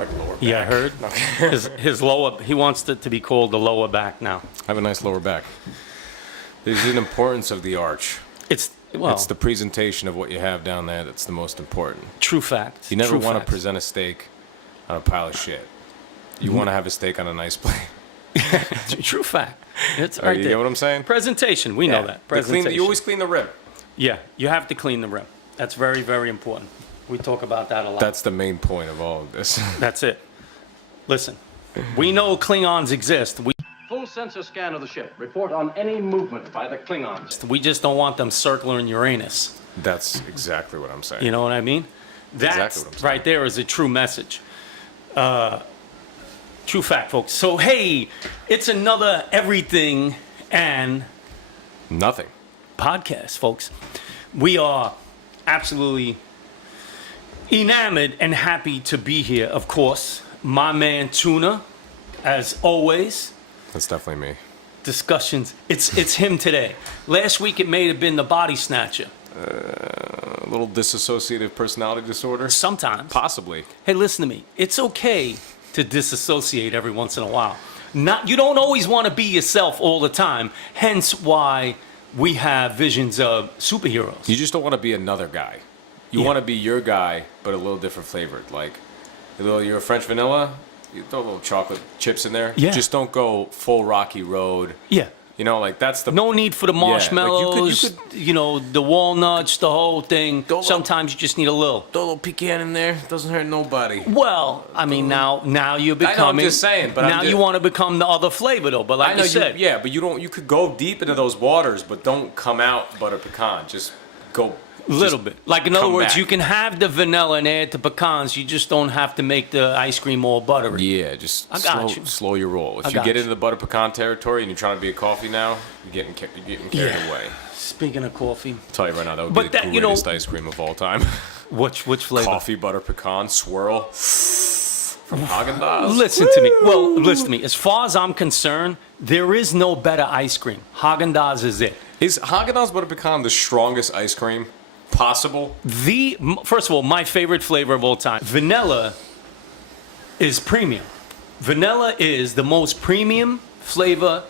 like lower back. Yeah, I heard. His lower, he wants it to be called the lower back now. I have a nice lower back. There's an importance of the arch. It's the presentation of what you have down there that's the most important. True fact. You never True want fact. to present a steak on a pile of shit. You want to have a steak on a nice plate. True fact. It's Right, right you there. get what I'm saying? Presentation. We know that. Presentation. You always clean the rim. Yeah, you have to clean the rim. That's very, very important. We talk about that a lot. That's the main point of all of this. That's it. Listen, we know Klingons exist. Full sensor scan of the ship. Report on any movement by the Klingons. We just don't want them circling Uranus. That's exactly what I'm saying. You know what I mean? That's exactly what I'm saying. right there is a true message. True fact, folks. So, hey, it's another everything and Nothing. podcast, folks. We are absolutely enamored and happy to be here. Of course, my man Tuna, as always. That's definitely me. Discussions. It's him today. Last week it may have been the body snatcher. A little dissociative personality disorder? Sometimes. Possibly. Hey, listen to me. It's okay to disassociate every once in a while. You don't always want to be yourself all the time. Hence why we have visions of superheroes. You just don't want to be another guy. You want to be your guy, but a little different flavored. Like, you're a French vanilla, you throw a little chocolate chips in there. Yeah. Just don't go full Rocky Road. Yeah. You know, like, that's the... No need for the marshmallows, you could the walnuts, the whole thing. Sometimes you just need a little. throw a little pecan in there. Doesn't hurt nobody. Well, I mean, now you're becoming... I know, I'm just saying, but now you want to become the other flavor, though. But like I know you said... yeah, but you don't... You could go deep into those waters, but don't come out butter pecan. Just go... Little bit. Like, in other come words, back. you can have the vanilla and add the pecans. You just don't have to make the ice cream all buttery. Yeah, just I got you. slow your roll. If I you got get you. into the butter pecan territory and you're trying to be a coffee now, you're getting carried away. Speaking of coffee. I'll tell you right now, that would But be that, the you know- greatest ice cream of all time. Which flavor? Coffee butter pecan swirl from Haagen-Dazs. Listen to me. Well, listen to me. As far as I'm concerned, there is no better ice cream. Haagen-Dazs is it. Is Haagen-Dazs butter pecan the strongest ice cream possible? First of all, my favorite flavor of all time. Vanilla is premium. Vanilla is the most premium flavor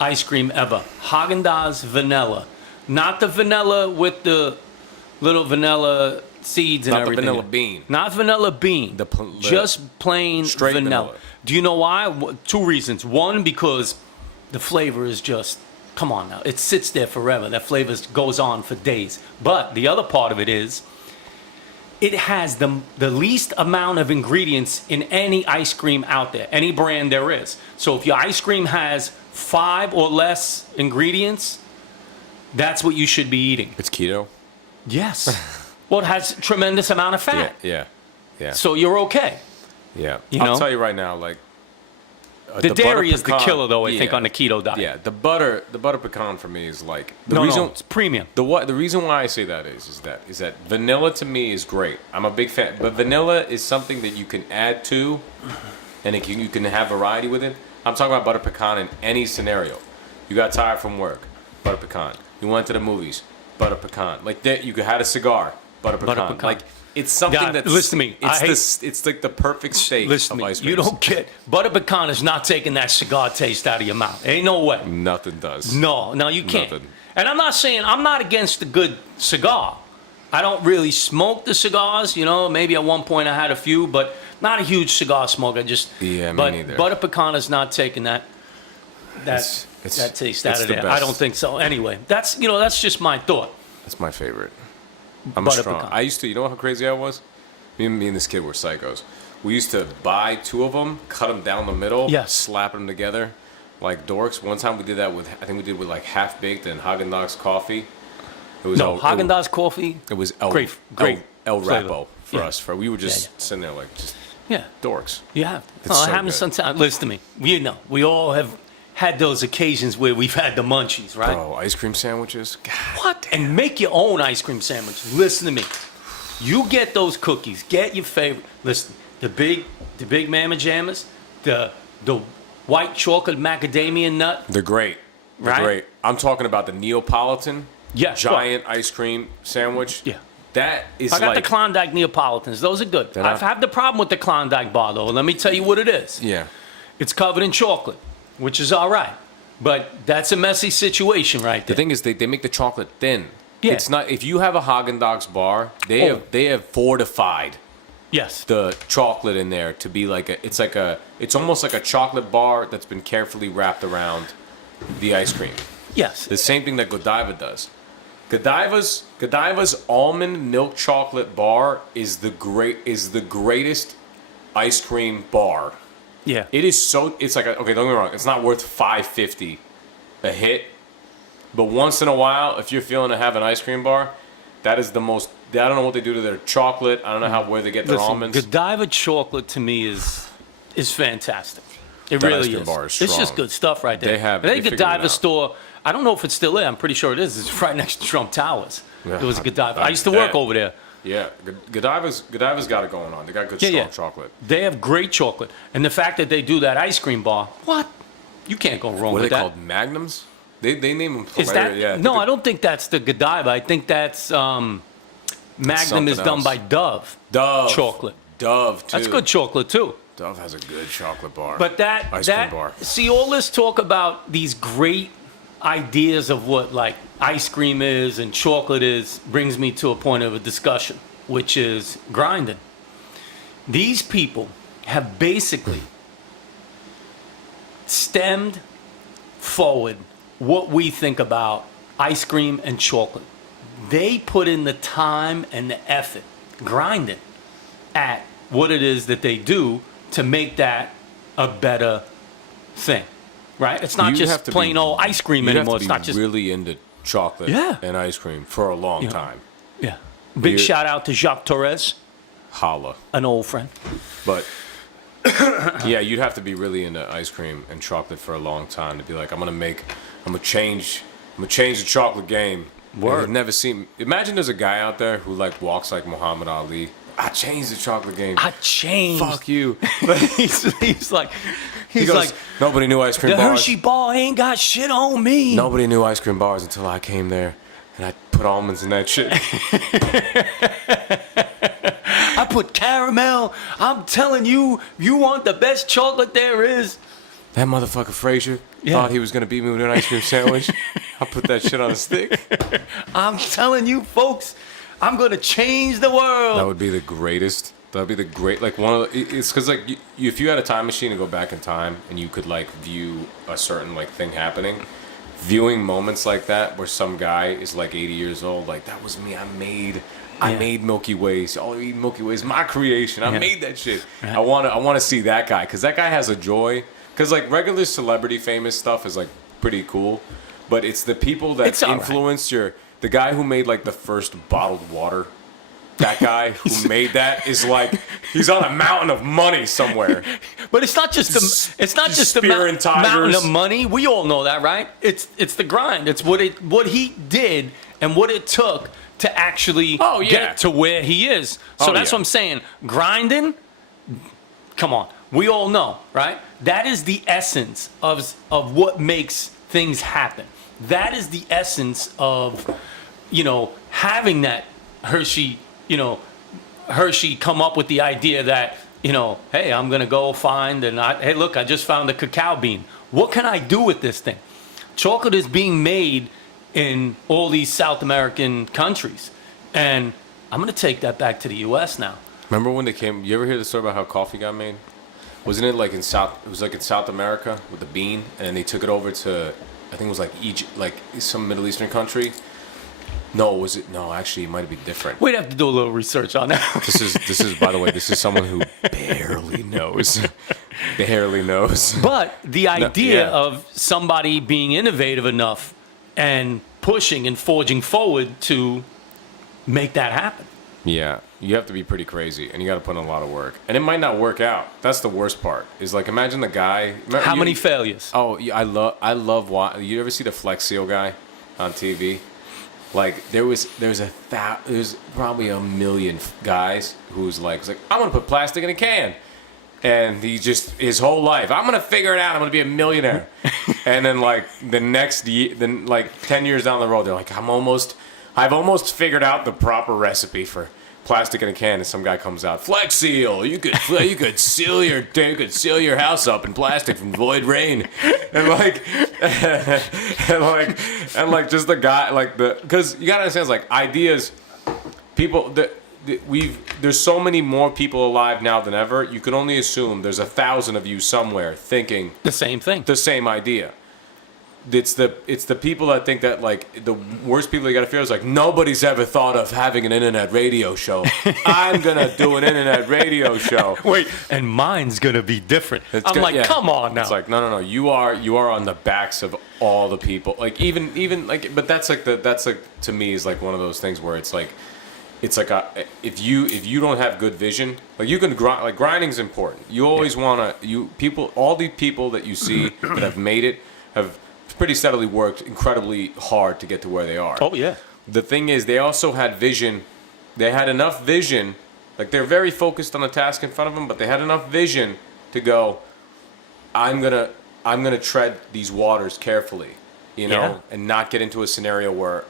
ice cream ever. Haagen-Dazs vanilla. Not the vanilla with the little vanilla seeds and Not the everything. vanilla bean. Not vanilla bean. Just plain straight vanilla. Do you know why? Two reasons. One, because the flavor is just... Come on now. It sits there forever. That flavor goes on for days. But the other part of it is, it has the least amount of ingredients in any ice cream out there, any brand there is. So if your ice cream has 5 or less ingredients, that's what you should be eating. It's keto? Yes. Well, it has a tremendous amount of fat. Yeah. So you're okay. Yeah. You I'll know? tell you right now, like... The dairy butter is the pecan- killer, though, I think, on the keto diet. Yeah, the butter pecan for me is like... No, it's premium. The reason why I say that is that vanilla to me is great. I'm a big fan, but vanilla is something that you can add to, and you can have variety with it. I'm talking about butter pecan in any scenario. You got tired from work, butter pecan. You went to the movies, butter pecan. Like that, you could have a cigar, butter pecan. Like it's something God, that's... listen to me. It's like the perfect state Listen of to me. ice cream. You don't get... Butter pecan is not taking that cigar taste out of your mouth. Ain't no way. Nothing does. No, you can't. Nothing. And I'm not saying... I'm not against a good cigar. I don't really smoke the cigars. Maybe at one point I had a few, but not a huge cigar smoker. Me but neither. Butter pecan is not taking that taste out of there. I don't think so. Anyway, that's just my thought. That's my favorite. I'm Butter strong. pecan. I used to, you know how crazy I was? Me and this kid were psychos. We used to buy 2 of them, cut them down the middle, Yes. slap them together like dorks. One time we did that with, I think we did with like Half Baked and Haagen-Dazs coffee. It was Haagen-Dazs coffee. It was great El flavor. Rapo for Yeah. us. We were just sitting there like just Yeah. dorks. You have. It's so having good. some time. Listen to me. We all have had those occasions where we've had the munchies, right? Bro, ice cream sandwiches. God. What? And make your own ice cream sandwich. Listen to me. You get those cookies. Get your favorite. Listen, the big Mama Jammas, the white chocolate macadamia nut. They're great. They're Right? great. I'm talking about the Neapolitan Yeah, giant ice cream sandwich. Yeah. that is I got like the Klondike Neapolitans. Those are good. They're I not- have the problem with the Klondike bar, though. Let me tell you what it is. yeah. It's covered in chocolate, which is all right. But that's a messy situation right The there. thing is, they make the chocolate thin. Yeah. It's not if you have a Haagen-Dazs bar, they have fortified Yes. the chocolate in there to be like it's almost like a chocolate bar that's been carefully wrapped around the ice cream. Yes. The same thing that Godiva does. Godiva's almond milk chocolate bar is the greatest ice cream bar. Yeah. It is so it's like okay, don't get me wrong, it's not worth $5.50 a hit, but once in a while, if you're feeling to have an ice cream bar, that is the most. I don't know what they do to their chocolate. I don't know where they get their almonds. Godiva chocolate to me is fantastic. It That really ice cream is. bar is It's just strong. good stuff right there. They have- I think they figured it Godiva out. store. I don't know if it's still there. I'm pretty sure it is. It's right next to Trump Towers. Yeah, It was a Godiva. I used to that- work over there. Yeah, Godiva's got it going on. They got good Yeah, strong yeah. chocolate. They have great chocolate, and the fact that they do that ice cream bar, what? You can't go wrong What are with they that. called? Magnums? They name them. Is that? Yeah, No, I don't think that's the Godiva. I think that's Magnum something is done else. by Dove. Dove chocolate. Dove too. That's good chocolate too. Dove has a good chocolate bar. But that ice that cream bar. see all this talk about these great ideas of what like ice cream is and chocolate is brings me to a point of a discussion, which is grinding. These people have basically stemmed forward what we think about ice cream and chocolate. They put in the time and the effort grinding at what it is that they do to make that a better thing, right? It's not You just have to plain be- old ice cream You anymore. have to It's be not just really into chocolate Yeah. and ice cream for a long Yeah. time. yeah. Big You- shout out to Jacques Torres, Holla. an old friend. But yeah, you'd have to be really into ice cream and chocolate for a long time to be like, I'm gonna change the chocolate game. Word. I've never seen. Imagine there's a guy out there who like walks like Muhammad Ali. I changed the chocolate game. I changed. Fuck you. he's like, He he's goes, like, nobody knew ice cream the bars. Hershey bar ain't got shit on me. Nobody knew ice cream bars until I came there, and I put almonds in that shit. I put caramel. I'm telling you, you want the best chocolate there is. That motherfucker Frazier Yeah. thought he was gonna beat me with an ice cream sandwich. I put that shit on a stick. I'm telling you, folks, I'm gonna change the world. That would be the greatest. That'd be the great, like one of the, it's because like if you had a time machine to go back in time and you could like view a certain like thing happening, viewing moments like that where some guy is like 80 years old, like that was me. I made Milky Ways. All you eat Milky Ways, my creation. I Yeah. made that shit. I wanna see that guy because that guy has a joy. Because like regular celebrity famous stuff is like pretty cool, but it's the people that It's all right. influence the guy who made like the first bottled water. That guy who made that is like he's on a mountain of money somewhere. But it's not just the Spearing mountain tigers. of money. We all know that, right? It's the grind. It's what he did and what it took to actually Oh, yeah. get to where he is. So Oh, that's yeah. what I'm saying. Grinding. Come on, we all know, right? That is the essence of what makes things happen. That is the essence of, having that Hershey come up with the idea that, hey, I'm going to go find hey, look, I just found a cacao bean. What can I do with this thing? Chocolate is being made in all these South American countries. And I'm going to take that back to the U.S. now. Remember when they came? You ever hear the story about how coffee got made? Wasn't it like in South? It was like in South America with the bean, and then they took it over to, I think it was like Egypt, like some Middle Eastern country. No, was it? No, actually, it might be different. We'd have to do a little research on that. This is by the way, this is someone who barely knows. Barely knows. But the idea yeah. of somebody being innovative enough and pushing and forging forward to make that happen. Yeah, you have to be pretty crazy, and you got to put in a lot of work, and it might not work out. That's the worst part. Is like imagine the guy. How many failures? Oh, yeah, I love. You ever see the Flex Seal guy on TV? Like there's probably a million guys who's like, I'm gonna put plastic in a can, and he just his whole life, I'm gonna figure it out. I'm gonna be a millionaire, and then like the next year, then like 10 years down the road, they're like, I've almost figured out the proper recipe for plastic in a can, and some guy comes out, Flex Seal. You could seal your house up in plastic from void rain, and just the guy because you gotta understand, it's like ideas, people that. There's so many more people alive now than ever. You can only assume there's 1,000 of you somewhere thinking the same thing, the same idea. It's the people that think that, like, the worst people you got to fear is like, nobody's ever thought of having an internet radio show. I'm gonna do an internet radio show. Wait, and mine's gonna be different. Come on now. It's like no. You are on the backs of all the people. Like even like, but that's like to me is like one of those things where it's like if you don't have good vision, like you can grind. Like grinding's important. You always wanna all the people that you see that have made it have pretty steadily worked incredibly hard to get to where they are. Oh yeah. The thing is, they also had vision. They had enough vision. Like they're very focused on the task in front of them, but they had enough vision to go, I'm gonna tread these waters carefully, and not get into a scenario where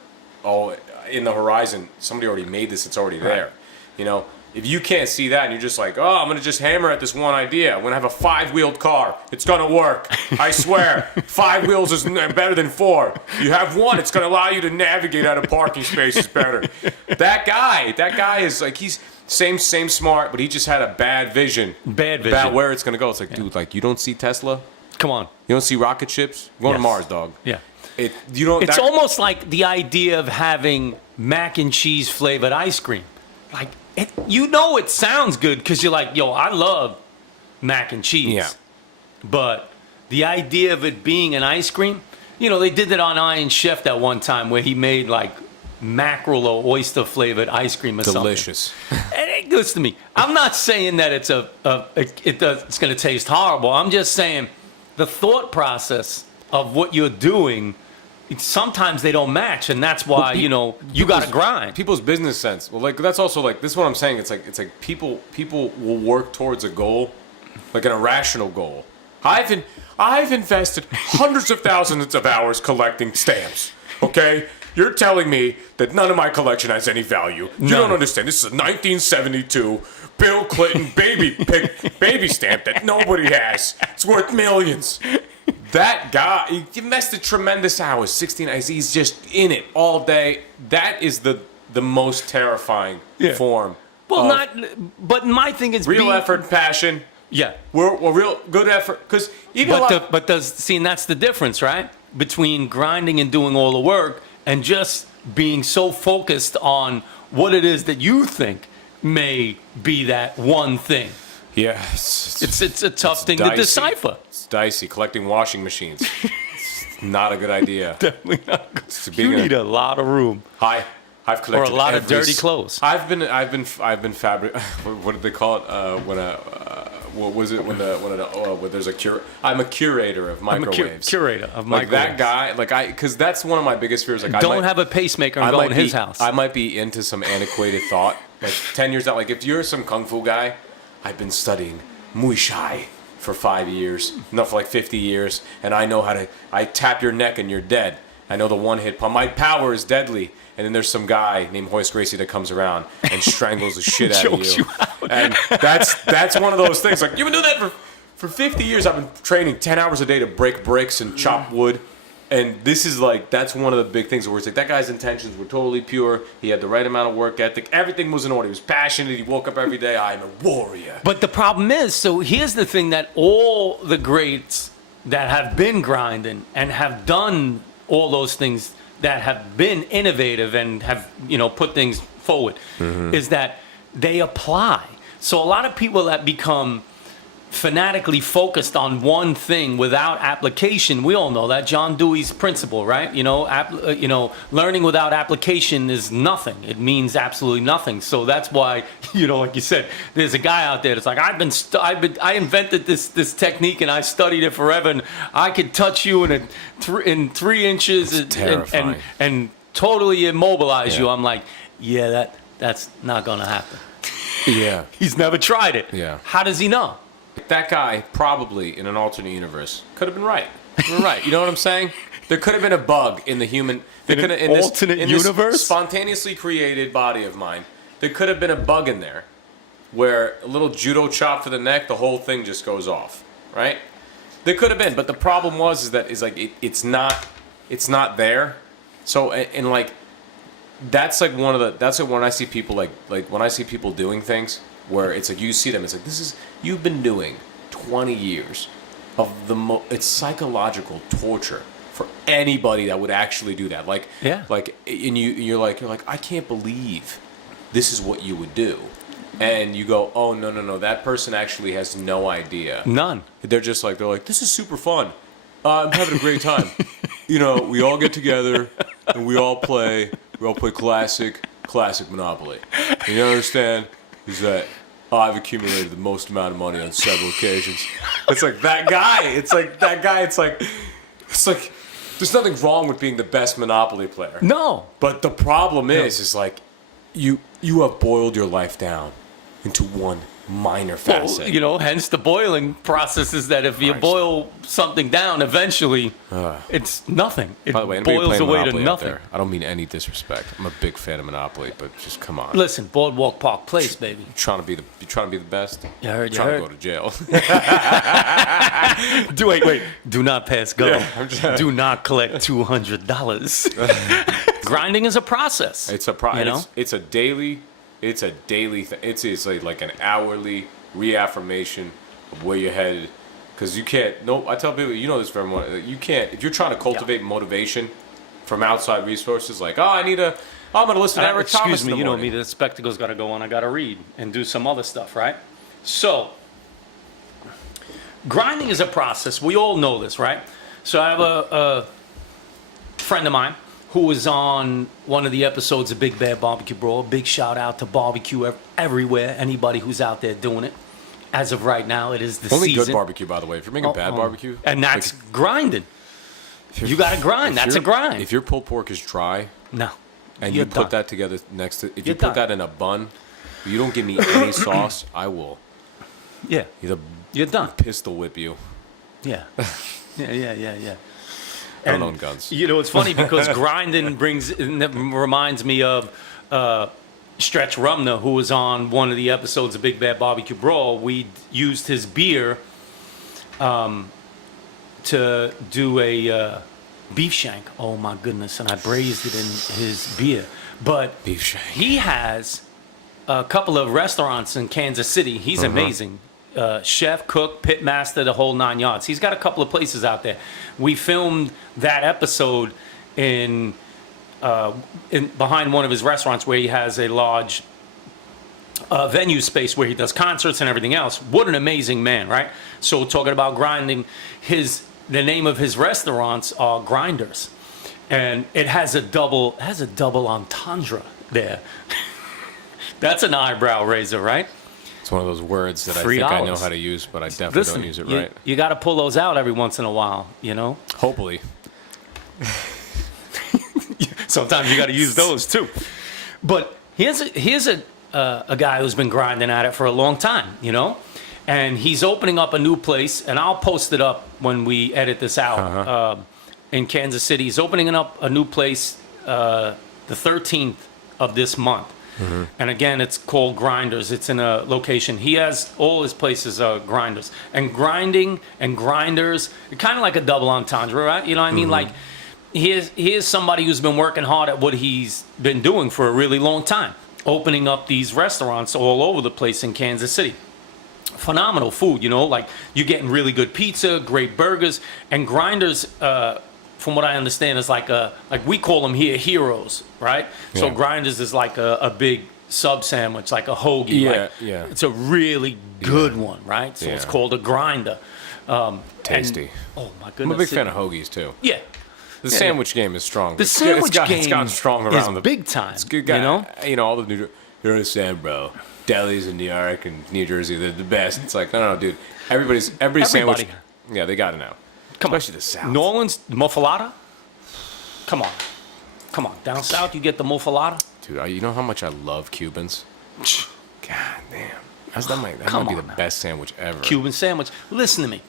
in the horizon, somebody already made this, it's already there. If you can't see that and you're just like, I'm going to just hammer at this one idea. I'm going to have a 5-wheeled car. It's going to work. I swear. 5 wheels is better than 4. You have one, it's going to allow you to navigate out of parking spaces better. That guy is like, he's same smart, but he just had a bad vision. About where it's going to go. It's like, dude, like, you don't see Tesla? Come on. You don't see rocket ships? You're going to Mars, dog. Yeah. It's almost like the idea of having mac and cheese flavored ice cream. Like, it sounds good because you're like, yo, I love mac and cheese. Yeah. But the idea of it being an ice cream, they did that on Iron Chef that one time where he made like mackerel or oyster flavored ice cream or delicious. something. It ain't good to me. I'm not saying that it's it's going to taste horrible. I'm just saying the thought process of what you're doing, sometimes they don't match, and that's why you got to grind. People's business sense. Well, like that's also like this is what I'm saying. It's like people will work towards a goal, like an irrational goal. I've invested hundreds of thousands of hours collecting stamps. Okay, you're telling me that none of my collection has any value. You don't understand. This is a 1972 Bill Clinton baby stamp that nobody has. It's worth millions. That guy, he invested tremendous hours, 16 hours. He's just in it all day. That is the most terrifying form. Well, but my thing is real effort, passion. Yeah, we're real good effort because even and that's the difference, right? Between grinding and doing all the work and just being so focused on what it is that you think may be that one thing. Yeah, it's a tough thing to decipher. It's dicey. Collecting washing machines. It's not a good idea. Definitely not good. You need a lot of room. I've collected or a lot of dirty clothes. I've been fabric. What did they call it? What was it when there's a cure? I'm a curator of microwaves. Curator of microwaves. Like that guy, because that's one of my biggest fears. Like, don't have a pacemaker and go in his house. I might be into some antiquated thought. Like 10 years out, like if you're some kung fu guy, I've been studying Muay Thai for 5 years, no, for like 50 years, and I know I tap your neck and you're dead. I know the one-hit pump. My power is deadly. And then there's some guy named Hoist Gracie that comes around and strangles the shit out of you. And that's one of those things. Like, you've been doing that for 50 years. I've been training 10 hours a day to break bricks and chop wood. And this is like, that's one of the big things where it's like, that guy's intentions were totally pure. He had the right amount of work ethic. Everything was in order. He was passionate. He woke up every day. I'm a warrior. But the problem is, so here's the thing that all the greats that have been grinding and have done all those things that have been innovative and have, put things forward, is that they apply. So a lot of people that become fanatically focused on one thing without application, we all know that John Dewey's principle, right? Learning without application is nothing. It means absolutely nothing. So that's why, like you said, there's a guy out there that's like, I invented this technique and I studied it forever, and I could touch you in 3 inches and totally immobilize you. I'm like, that's not gonna happen. Yeah, he's never tried it. Yeah, how does he know? That guy probably in an alternate universe could have been right. Right. You know what I'm saying? There could have been a bug in the human. There In could an have, in this, alternate in this universe? spontaneously created body of mine. There could have been a bug in there, where a little judo chop to the neck, the whole thing just goes off. Right? There could have been, but the problem is that it's not there. So and like that's like that's like when I see people like when I see people doing things where it's like you see them, it's like you've been doing 20 years of it's psychological torture for anybody that would actually do that. Like and you're like I can't believe this is what you would do. And you go, oh, no, that person actually has no idea. None. They're like, this is super fun. I'm having a great time. We all get together and we all play classic Monopoly. And you understand is that I've accumulated the most amount of money on several occasions. It's like that guy. It's like there's nothing wrong with being the best Monopoly player. No. But the problem is like you have boiled your life down into one minor facet. Well, hence the boiling process is that if you boil something down, eventually it's nothing. It By the way, anybody boils playing away to Monopoly out nothing. there, I don't mean any disrespect. I'm a big fan of Monopoly, but just come on. Listen, Boardwalk Park Place, baby. You trying to be the best? You heard, trying to go to jail. Wait. Do not pass go. Yeah, Do not collect $200. Grinding is a process. It's a it's a daily thing. It's like an hourly reaffirmation of where you're headed. Because you can't. No, I tell people, this very much. You can't if you're trying to cultivate motivation from outside resources. Like, I'm going to listen to Eric Thomas. Excuse me, you know me. The spectacle's got to go on. I got to read and do some other stuff, right? So, grinding is a process. We all know this, right? So I have a friend of mine who was on one of the episodes of Big Bad Barbecue Brawl. Big shout out to barbecue everywhere. Anybody who's out there doing it. As of right now, it is the Only season. good barbecue, by the way. If you're making bad barbecue, and that's grinding. You got to grind. That's a grind. If your pulled pork is dry, No, and you put that together next to, if you put that in a bun, you don't give me any sauce, I will. Yeah, you're done. Pistol whip you. Yeah. I don't own guns. It's funny because grinding reminds me of Stretch Rumner, who was on one of the episodes of Big Bad Barbecue Brawl. We used his beer to do a beef shank. Oh my goodness! And I braised it in his beer. But Beef shank. he has a couple of restaurants in Kansas City. He's amazing. Chef, cook, pit master, the whole 9 yards. He's got a couple of places out there. We filmed that episode in behind one of his restaurants where he has a large venue space where he does concerts and everything else. What an amazing man, right? So talking about grinding, the name of his restaurants are Grinders, and it has a double entendre there. That's an eyebrow raiser, right? It's one of those words that I $3. think I know how to use, but I definitely don't use it right. You got to pull those out every once in a while, Hopefully. Sometimes you got to use those too. But here's a guy who's been grinding at it for a long time, and he's opening up a new place, and I'll post it up when we edit this out. In Kansas City, he's opening up a new place the 13th of this month. Mm-hmm. And again, it's called Grinders. It's in a location. He has all his places Grinders. And grinding and grinders, kind of like a double entendre, right? You know what I mean? Mm-hmm. Like, he is somebody who's been working hard at what he's been doing for a really long time, opening up these restaurants all over the place in Kansas City. Phenomenal food, like you're getting really good pizza, great burgers, and Grinders, from what I understand, is like we call them here heroes, right? Yeah. So Grinders is like a big sub sandwich, like a hoagie. Yeah. It's a really good one, right? So it's called a grinder. Tasty. Oh my goodness. I'm a big fan of hoagies too. Yeah. The sandwich game is strong. The sandwich game it's gotten strong around is big time. It's good, all the you understand, bro. Delis in New York and New Jersey, they're the best. It's like, no, dude. Every sandwich. Yeah, they got it now. Especially the South. New Orleans, muffalata? Come on. Down south, you get the muffalata? Dude, you know how much I love Cubans? God damn. That might be the best sandwich ever. Cuban sandwich. Listen to me.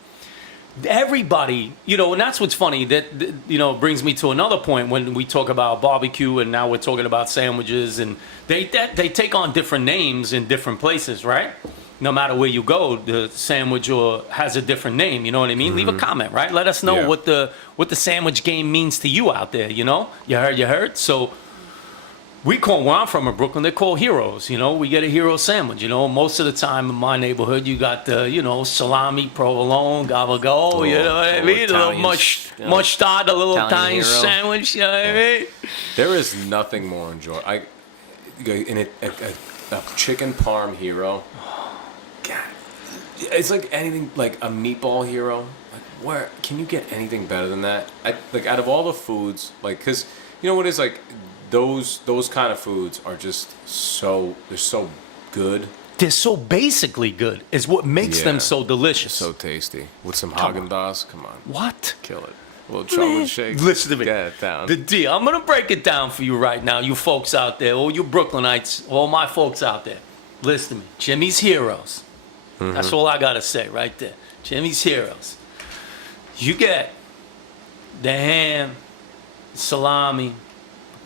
everybody, and that's what's funny. That brings me to another point when we talk about barbecue, and now we're talking about sandwiches, and they take on different names in different places, right? No matter where you go, the sandwich has a different name. You know what I mean? Leave a comment, right? Let us know what the sandwich game means to you out there. You heard. So where I'm from in Brooklyn, they're called heroes. We get a hero sandwich. Most of the time in my neighborhood, you got the salami, provolone, gabagool. You know what I mean? A little mustard, a little Italian sandwich. You know what I mean? There is nothing more enjoyable. A chicken parm hero. God, it's like anything, like a meatball hero. Like, where can you get anything better than that? Out of all the foods, because what is like those kind of foods are just they're so good. They're so basically good. Is what makes them so delicious. So tasty with some Haagen-Dazs. Come on, what? Kill it. A little chocolate shake. Listen to me. Get it down. The deal. I'm gonna break it down for you right now, you folks out there, all you Brooklynites, all my folks out there. Listen to me. Jimmy's Heroes. That's all I gotta say right there. Jimmy's Heroes. You get the ham, salami,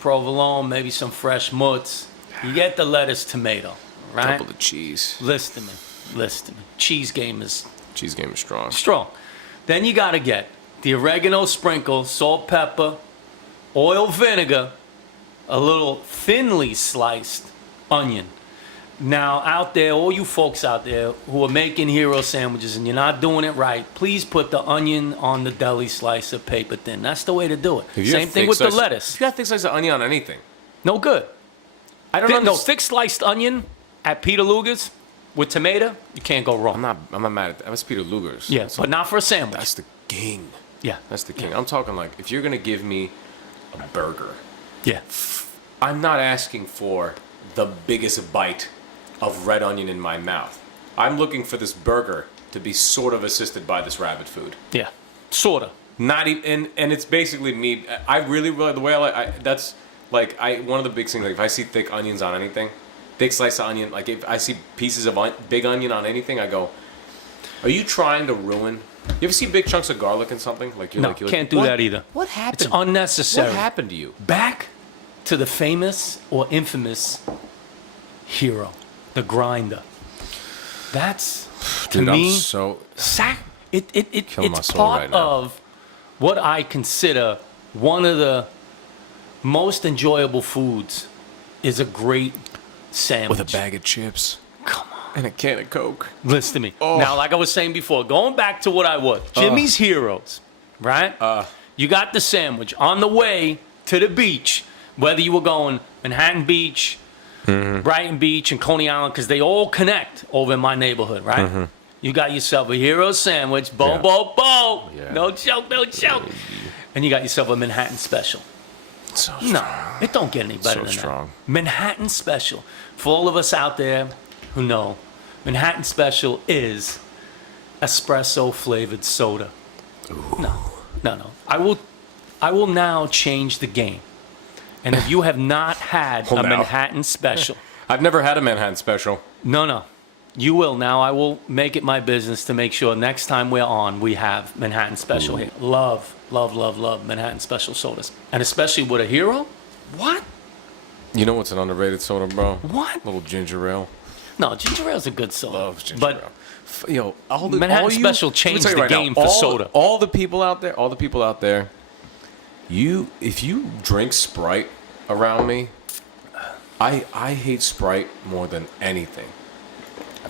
provolone, maybe some fresh mutts. You get the lettuce, tomato, right? Double the cheese. Listen to me. Cheese game is strong. Strong. Then you gotta get the oregano sprinkle, salt, pepper, oil, vinegar, a little thinly sliced onion. Now, out there, all you folks out there who are making hero sandwiches and you're not doing it right, please put the onion on the deli slicer paper thin. That's the way to do it. Same thing with the lettuce. If you got thick slice of onion on anything, no good. I don't know. No, thick sliced onion at Peter Luger's with tomato, you can't go wrong. I'm not mad at that. That's Peter Luger's. Yeah, but not for a sandwich. That's the king. Yeah. That's the king. I'm talking like, if you're going to give me a burger, yeah, I'm not asking for the biggest bite of red onion in my mouth. I'm looking for this burger to be sort of assisted by this rabbit food. Yeah, sort of. Not even, and it's basically me. I really the way that's like one of the big things. Like if I see thick onions on anything, thick slice of onion. Like if I see pieces of big onion on anything, I go, "Are you trying to ruin?" You ever see big chunks of garlic in something? Can't do that either. What happened? It's unnecessary. What happened to you? Back to the famous or infamous hero. The grinder. That's to me. I'm so it's part right now. of what I consider one of the most enjoyable foods. Is a great sandwich with a bag of chips. Come on. And a can of Coke. Listen to me. Oh. Now, like I was saying before, going back to what I was, Jimmy's Heroes, right? You got the sandwich on the way to the beach, whether you were going Manhattan Beach, Brighton Beach, and Coney Island, because they all connect over in my neighborhood, right? You got yourself a hero sandwich, bo. Yeah. No joke. And you got yourself a Manhattan Special. So strong. No, it don't get any better than strong. that. Manhattan Special. For all of us out there who know, Manhattan Special is espresso flavored soda. Ooh. No. I will now change the game. And if you have not had a Manhattan Special. I've never had a Manhattan Special. No. You will now. I will make it my business to make sure next time we're on, we have Manhattan Special here. Love Manhattan Special sodas. And especially with a hero? What? You know what's an underrated soda, bro? What? Little ginger ale. No, ginger ale's a good soda. Love ginger ale. Yo, Manhattan Special changed the game for soda. All the people out there, if you drink Sprite around me, I hate Sprite more than anything.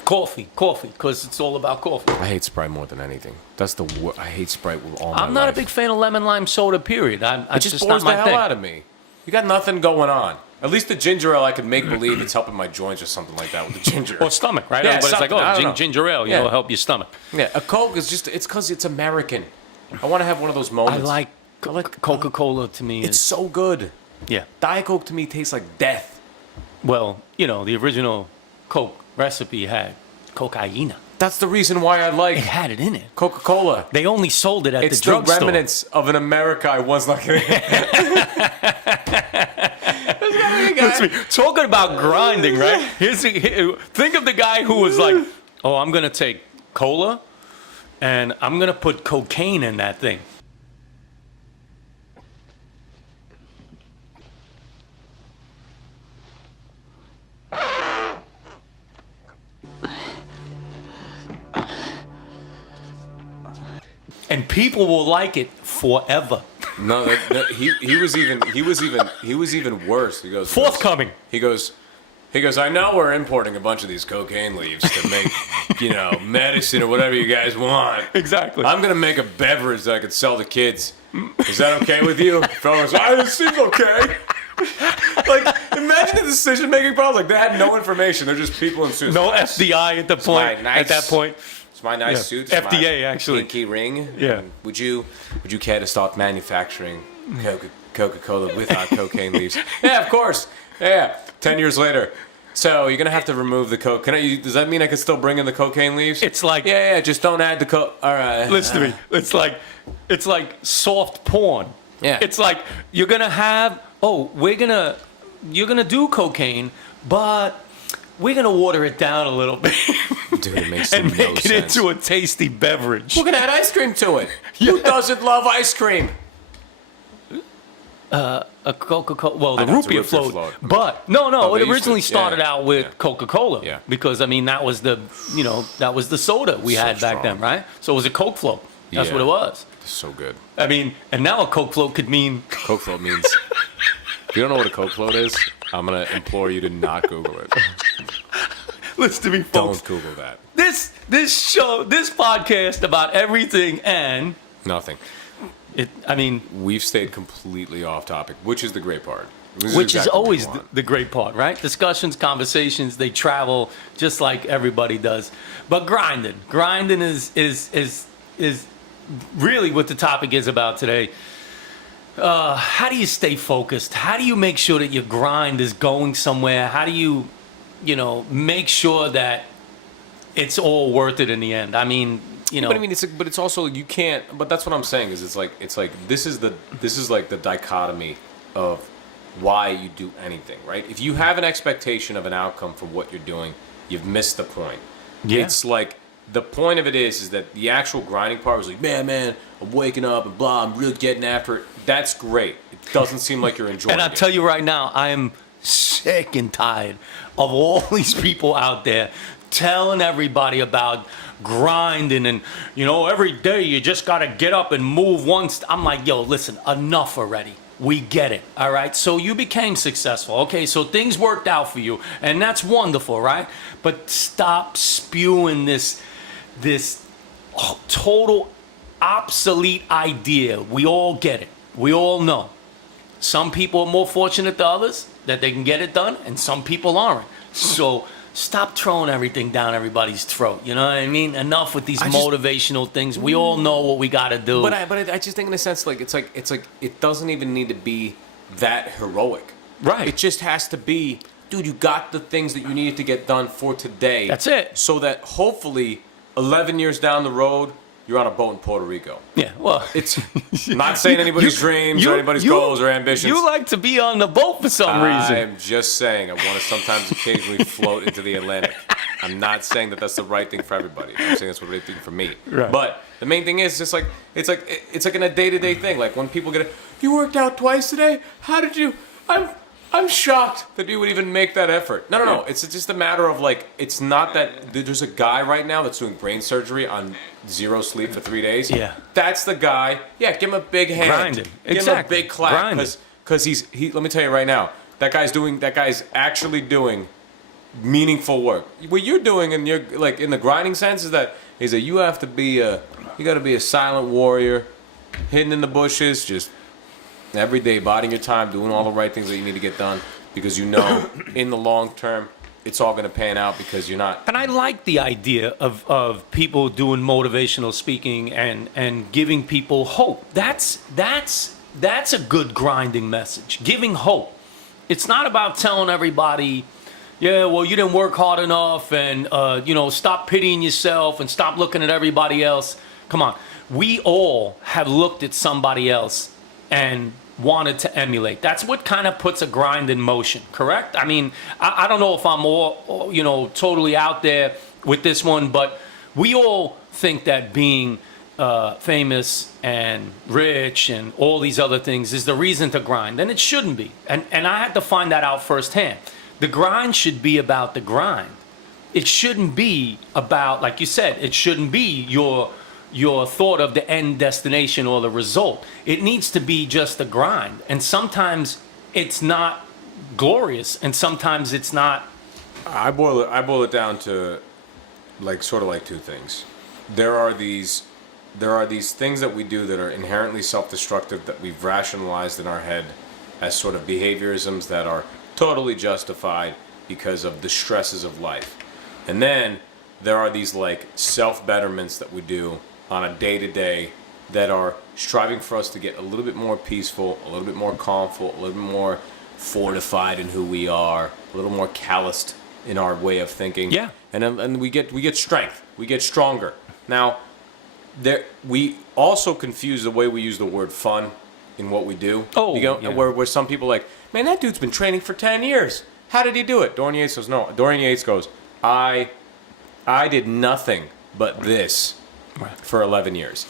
Coffee, because it's all about coffee. I hate Sprite more than anything. That's I hate Sprite with all my life. I'm not a big fan of lemon lime soda, period. It just bores the hell out of me. You got nothing going on. At least the ginger ale, I could make believe it's helping my joints or something like that with the ginger. Or stomach, right? Yeah, Everybody's like, ginger ale, Yeah. it'll help your stomach. Yeah, a Coke is just, it's because it's American. I want to have one of those moments. I like Coca-Cola to me. It's so good. Yeah. Diet Coke to me tastes like death. Well, the original Coke recipe had cocaine. That's the reason why I like It had it in it. Coca-Cola. They only sold it at It's the drugstore. the remnants of an America I was not going Talking about grinding, right? Think of the guy who was like, "Oh, I'm gonna take cola and I'm gonna put cocaine in that thing. And people will like it forever. No, he was even worse. He goes Forthcoming. He goes. I know we're importing a bunch of these cocaine leaves to make, medicine or whatever you guys want. Exactly. I'm gonna make a beverage that I could sell to kids. Is that okay with you, fellas? It seems okay. Like, imagine the decision-making process. Like, they had no information. They're just people in suits. No FBI at the point. At that point. It's my nice suit. FDA, actually. Pinky ring. Yeah. Would you care to start manufacturing Coca-Cola without cocaine leaves? Yeah, of course. Yeah. 10 years later. So you're gonna have to remove the coke. Does that mean I can still bring in the cocaine leaves? It's like yeah. Just don't add the coke. All right. Listen to me. It's like soft porn. Yeah. It's like you're gonna have. Oh, you're gonna do cocaine, but we're gonna water it down a little bit. Dude, it makes and no make it sense. into a tasty beverage. We're gonna add ice cream to it. Who doesn't love ice cream? A Coca-Cola, well, the I know, root it's a beer root beer float, float. but no, Oh, it they used originally to- started yeah, out with yeah. Coca-Cola, Yeah. because I mean that was the soda we So had back strong. then, right? So it was a Coke float. That's Yeah. what it was. It's so good. I mean, and now a Coke float could mean Coke float means. If you don't know what a Coke float is, I'm gonna implore you to not Google it. listen to me, folks. Don't Google that. This podcast about everything and Nothing. it. I mean, We've stayed completely off topic, which is the great part. This which is exactly what we always want. the great part, right? Discussions, conversations, they travel just like everybody does. But grinding is really what the topic is about today. How do you stay focused? How do you make sure that your grind is going somewhere? How do you, make sure that it's all worth it in the end? I mean, But I mean, it's also you can't. But that's what I'm saying is it's like this is like the dichotomy of why you do anything, right? If you have an expectation of an outcome from what you're doing, you've missed the point. Yeah. It's like the point of it is that the actual grinding part was like, man, I'm waking up and blah, I'm really getting after it. That's great. It doesn't seem like you're enjoying And I'll it. tell you right now, I am sick and tired of all these people out there telling everybody about grinding and, every day you just got to get up and move once. I'm like, yo, listen, enough already. We get it, all right? So you became successful. Okay, so things worked out for you, and that's wonderful, right? But stop spewing this total obsolete idea. We all get it. We all know. Some people are more fortunate than others that they can get it done, and some people aren't. So stop throwing everything down everybody's throat. You know what I mean? Enough with these motivational things. We all know what we got to do. But I just think in a sense it's like it doesn't even need to be that heroic. Right. It just has to be, dude, you got the things that you needed to get done for today. That's it. So that hopefully 11 years down the road, you're on a boat in Puerto Rico. Yeah, well, It's not saying anybody's dreams or anybody's goals or ambitions. You like to be on the boat for some reason. I'm just saying I want to sometimes occasionally float into the Atlantic. I'm not saying that that's the right thing for everybody. I'm saying that's the right thing for me. Right. But the main thing is just like it's like in a day-to-day thing. Like when people get it, you worked out twice today? How did you? I'm shocked that you would even make that effort. No. It's just a matter of like, it's not that there's a guy right now that's doing brain surgery on 0 sleep for 3 days. Yeah. That's the guy. Yeah, give him a big hand. Grinding. Give Exactly. him a big clap. Grinding. Because let me tell you right now, that guy's actually doing meaningful work. What you're doing in your like in the grinding sense is that you have to be you got to be a silent warrior, hidden in the bushes, just every day, biding your time, doing all the right things that you need to get done, because in the long term, it's all going to pan out because you're not. And I like the idea of people doing motivational speaking and giving people hope. That's a good grinding message. Giving hope. It's not about telling everybody, yeah, well, you didn't work hard enough and, stop pitying yourself and stop looking at everybody else. Come on. We all have looked at somebody else and wanted to emulate. That's what kind of puts a grind in motion, correct? I mean, I don't know if I'm all, totally out there with this one, but we all think that being famous and rich and all these other things is the reason to grind, and it shouldn't be. And I had to find that out firsthand. The grind should be about the grind. It shouldn't be about, like you said, it shouldn't be your thought of the end destination or the result. It needs to be just the grind. And sometimes it's not glorious, and sometimes it's not. I boil it down to sort of like two things. There are these things that we do that are inherently self-destructive that we've rationalized in our head as sort of behaviorisms that are totally justified because of the stresses of life. And then there are these like self-betterments that we do on a day-to-day that are striving for us to get a little bit more peaceful, a little bit more calmful, a little bit more fortified in who we are, a little more calloused in our way of thinking. Yeah. And we get strength. We get stronger. Now, we also confuse the way we use the word fun in what we do. Oh, yeah. Where some people are like, man, that dude's been training for 10 years. How did he do it? Dorian Yates goes, no. Dorian Yates goes, I did nothing but this for 11 years.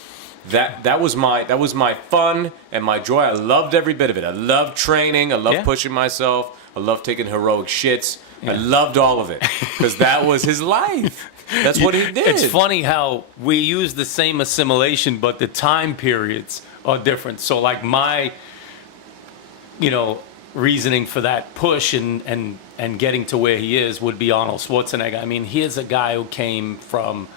That was my fun and my joy. I loved every bit of it. I loved training. I loved pushing myself. I loved taking heroic shits. I loved all of it because that was his life. That's what he did. It's funny how we use the same assimilation, but the time periods are different. So like my, reasoning for that push and getting to where he is would be Arnold Schwarzenegger. I mean, here's a guy who came from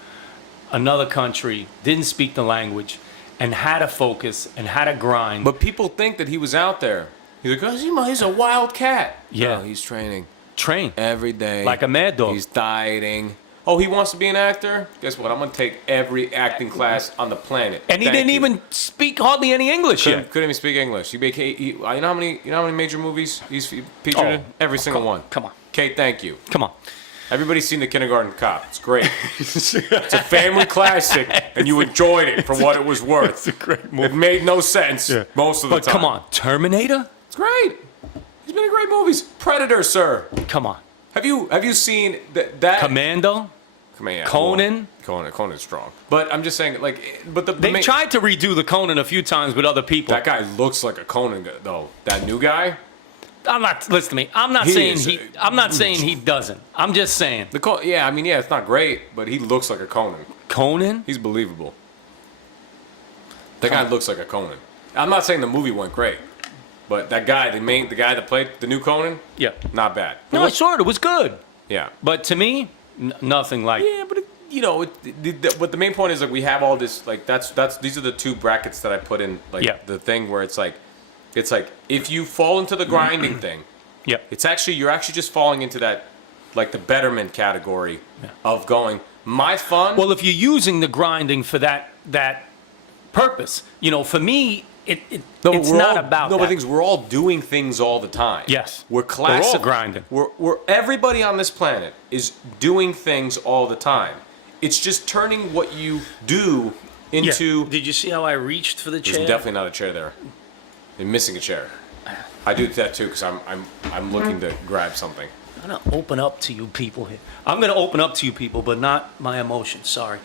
another country, didn't speak the language, and had a focus and had a grind. But people think that he was out there. He's like, oh, he's a wild cat. Yeah. No, he's training. Train. Every day. Like a mad dog. He's dieting. Oh, he wants to be an actor? Guess what? I'm going to take every acting class on the planet. And he didn't even speak hardly any English yet. Couldn't even speak English. You know how many major movies he's featured in? Every single one. Come on. Kate, thank you. Come on. Everybody's seen The Kindergarten Cop. It's great. It's a family classic, and you enjoyed it for what it was worth. It's a great movie. It made no sense most of the time. But come on, Terminator? It's great. He's been in great movies. Predator, sir. Come on. Have you seen that? Commando? Yeah, Conan? Conan's strong. But I'm just saying, They tried to redo the Conan a few times with other people. That guy looks like a Conan, though. That new guy. Listen to me. I'm not saying he doesn't. I'm just saying. It's not great, but he looks like a Conan. Conan? He's believable. That guy looks like a Conan. I'm not saying the movie went great, but that guy, the guy that played the new Conan, not bad. No, I saw it. It was good. Yeah. But to me, nothing like. Yeah, but but the main point is we have all this these are the two brackets that I put in the thing where it's like if you fall into the grinding thing, you're actually just falling into that the betterment category of going my fun. Well, if you're using the grinding for that purpose, for me it's not about that. No, but we're all doing things all the time. Yes, we're all grinding. We're everybody on this planet is doing things all the time. It's just turning what you do into. Did you see how I reached for the chair? There's definitely not a chair there. You're missing a chair. I do that too because I'm looking to grab something. I'm gonna open up to you people here. I'm gonna open up to you people, but not my emotions. Sorry.